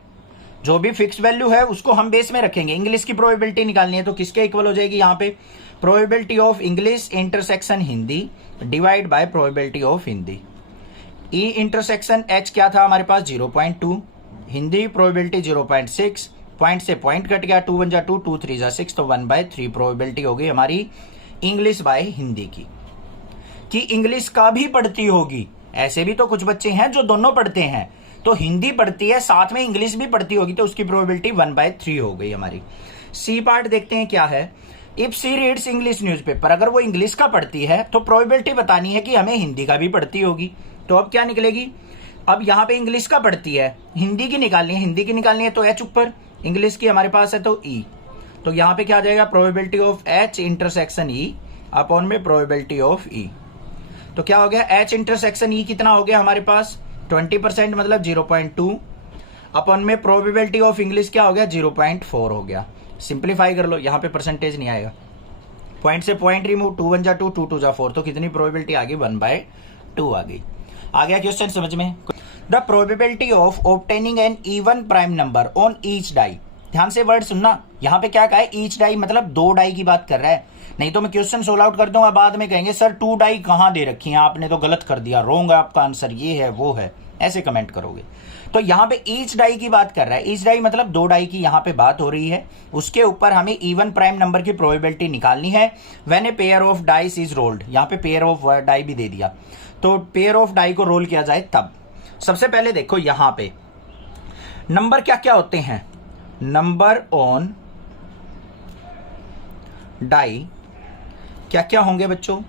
जो भी फिक्स वैल्यू है उसको हम बेस में रखेंगे, इंग्लिश की प्रोबेबिलिटी निकालनी है, तो किसके इक्वल हो जाएगी यहाँ पे, probability of English intersection Hindi divide by probability of Hindi. E intersection H क्या था हमारे पास 0.2, हिंदी प्रोबेबिलिटी 0.6, पॉइंट से पॉइंट कट गया, 2 1 जा 2, 2 3 जा 6, तो 1/3 प्रोबेबिलिटी हो गई हमारी इंग्लिश बाय हिंदी की, कि इंग्लिश का भी पढ़ती होगी। ऐसे भी तो कुछ बच्चे हैं जो दोनों पढ़ते हैं, तो हिंदी पढ़ती है साथ में इंग्लिश भी पढ़ती होगी, तो उसकी प्रोबेबिलिटी 1/3 हो गई हमारी। सी पार्ट देखते हैं क्या है, if C reads English newspaper, अगर वो इंग्लिश का पढ़ती है तो प्रोबेबिलिटी बतानी है कि हमें हिंदी का भी पढ़ती होगी, तो अब क्या निकलेगी, अब यहाँ पे इंग्लिश का पढ़ती है, हिंदी की निकालनी है, हिंदी की निकालनी है तो एच ऊपर, इंग्लिश की हमारे पास है तो ई, तो यहाँ पे क्या आ जाएगा, probability of H intersection E upon में प्रोबेबिलिटी ऑफ ई। तो क्या हो गया, एच इंटरसेक्शन ई कितना हो गया हमारे पास 20%, मतलब 0.2 अपॉन में प्रोबेबिलिटी ऑफ इंग्लिश क्या हो गया 0.4 हो गया। सिंप्लीफाई कर लो, यहाँ पे परसेंटेज नहीं आएगा, पॉइंट से पॉइंट रिमूव, 2 1 जा 2, 2 2 जा 4, तो कितनी प्रोबेबिलिटी आ गई 1/2 आ गई। आ गया क्वेश्चन समझ में। The probability of obtaining an even prime number on each die, ध्यान से वर्ड सुनना, यहाँ पे क्या कहा है, ईच डाई मतलब 2 डाई की बात कर रहा है, नहीं तो मैं क्वेश्चन सोल्व आउट कर दूंगा, बाद में कहेंगे सर 2 डाई कहाँ दे रखी है आपने, तो गलत कर दिया, रॉन्ग है आपका आंसर, ये है वो है, ऐसे कमेंट करोगे। तो यहाँ पे ईच डाई की बात कर रहा है, ईच डाई मतलब 2 डाई की यहाँ पे बात हो रही है, उसके ऊपर हमें इवन प्राइम नंबर की प्रोबेबिलिटी निकालनी है। When a pair of dice is rolled, यहाँ पे पेयर ऑफ डाई भी दे दिया, तो पेयर ऑफ डाई को रोल किया जाए तब। सबसे पहले देखो यहाँ पे नंबर क्या क्या होते हैं, नंबर ऑन डाई क्या क्या होंगे बच्चों,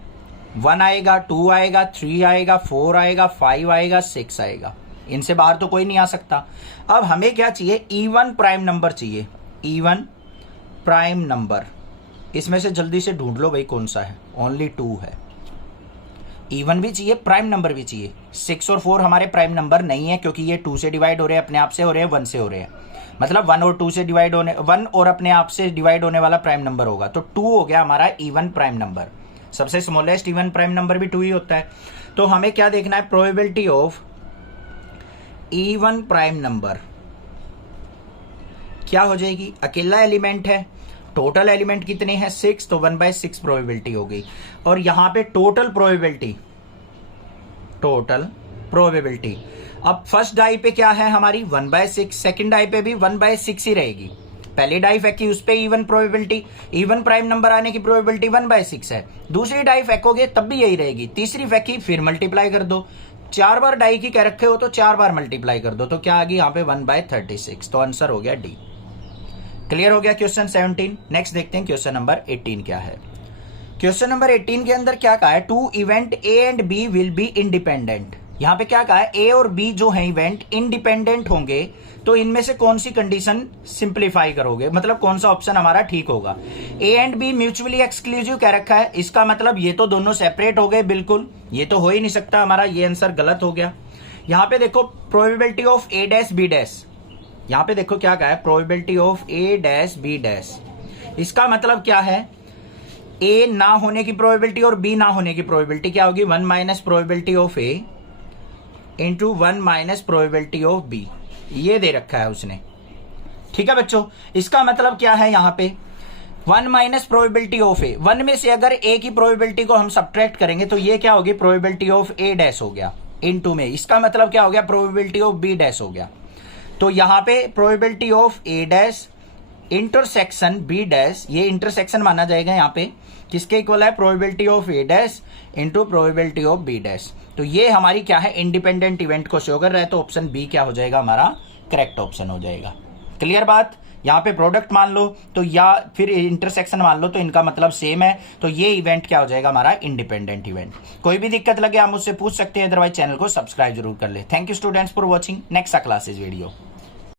1 आएगा, 2 आएगा, 3 आएगा, 4 आएगा, 5 आएगा, 6 आएगा, इनसे बाहर तो कोई नहीं आ सकता। अब हमें क्या चाहिए, इवन प्राइम नंबर चाहिए, इवन प्राइम नंबर, इसमें से जल्दी से ढूंढ लो भाई कौन सा है, ओनली 2 है। इवन भी चाहिए, प्राइम नंबर भी चाहिए। 6 और 4 हमारे प्राइम नंबर नहीं है, क्योंकि ये 2 से डिवाइड हो रहे हैं, अपने आप से हो रहे हैं, 1 से हो रहे हैं, मतलब 1 और 2 से डिवाइड होने, 1 और अपने आप से डिवाइड होने वाला प्राइम नंबर होगा, तो 2 हो गया हमारा इवन प्राइम नंबर। सबसे स्मॉलेस्ट इवन प्राइम नंबर भी 2 ही होता है। तो हमें क्या देखना है, probability of even prime number क्या हो जाएगी, अकेला एलिमेंट है, टोटल एलिमेंट कितने हैं 6, तो 1/6 प्रोबेबिलिटी हो गई। और यहां पे टोटल प्रोबेबिलिटी, अब फर्स्ट डाई पे क्या है हमारी 1/6, सेकंड डाई पे भी 1/6 ही रहेगी। पहली डाई फेंकी उस पे E one probability, even prime number आने की प्रोबेबिलिटी 1/6 है, दूसरी डाई फेंकोगे तब भी यही रहेगी, तीसरी फेंकी फिर मल्टीप्लाई कर दो, 4 बार डाई की कह रखे हो तो 4 बार मल्टीप्लाई कर दो, तो क्या आ गई यहाँ पे 1/36, तो आंसर हो गया डी। क्लियर हो गया क्वेश्चन 17। नेक्स्ट देखते हैं क्वेश्चन नंबर 18 क्या है। क्वेश्चन नंबर 18 के अंदर क्या कहा है, 2 event A and B will be independent. यहाँ पे क्या कहा है, ए और बी जो है इवेंट इंडिपेंडेंट होंगे, तो इनमें से कौन सी कंडीशन सिंप्लीफाई करोगे, मतलब कौन सा ऑप्शन हमारा ठीक होगा। ए एंड बी म्यूचुअली एक्सक्लूसिव कह रखा है, इसका मतलब ये तो दोनों सेपरेट हो गए, बिल्कुल ये तो हो ही नहीं सकता हमारा, ये आंसर गलत हो गया। यहाँ पे देखो probability of A dash B dash, यहाँ पे देखो क्या कहा है, probability of A dash B dash, इसका मतलब क्या है, ए ना होने की प्रोबेबिलिटी और बी ना होने की प्रोबेबिलिटी क्या होगी, 1 minus probability of A into 1 minus probability of B, ये दे रखा है उसने। ठीक है बच्चों, इसका मतलब क्या है, यहाँ पे 1 माइनस प्रोबेबिलिटी ऑफ ए, 1 में से अगर ए की प्रोबेबिलिटी को हम सब्ट्रैक्ट करेंगे तो ये क्या होगी, प्रोबेबिलिटी ऑफ ए डैश हो गया इनटू में, इसका मतलब क्या हो गया, प्रोबेबिलिटी ऑफ बी डैश हो गया। तो यहाँ पे probability of A dash intersection B dash, ये इंटरसेक्शन माना जाएगा यहाँ पे, किसके इक्वल है, probability of A dash into probability of B dash. तो ये हमारी क्या है, इंडिपेंडेंट इवेंट को शो कर रहा है, तो ऑप्शन बी क्या हो जाएगा हमारा, करेक्ट ऑप्शन हो जाएगा। क्लियर बात, यहाँ पे प्रोडक्ट मान लो तो या फिर इंटरसेक्शन मान लो तो इनका मतलब सेम है, तो ये इवेंट क्या हो जाएगा हमारा, इंडिपेंडेंट इवेंट। कोई भी दिक्कत लगे आप मुझसे पूछ सकते हैं, अदरवाइज चैनल को सब्सक्राइब जरूर कर ले। Thank you students for watching next classes video.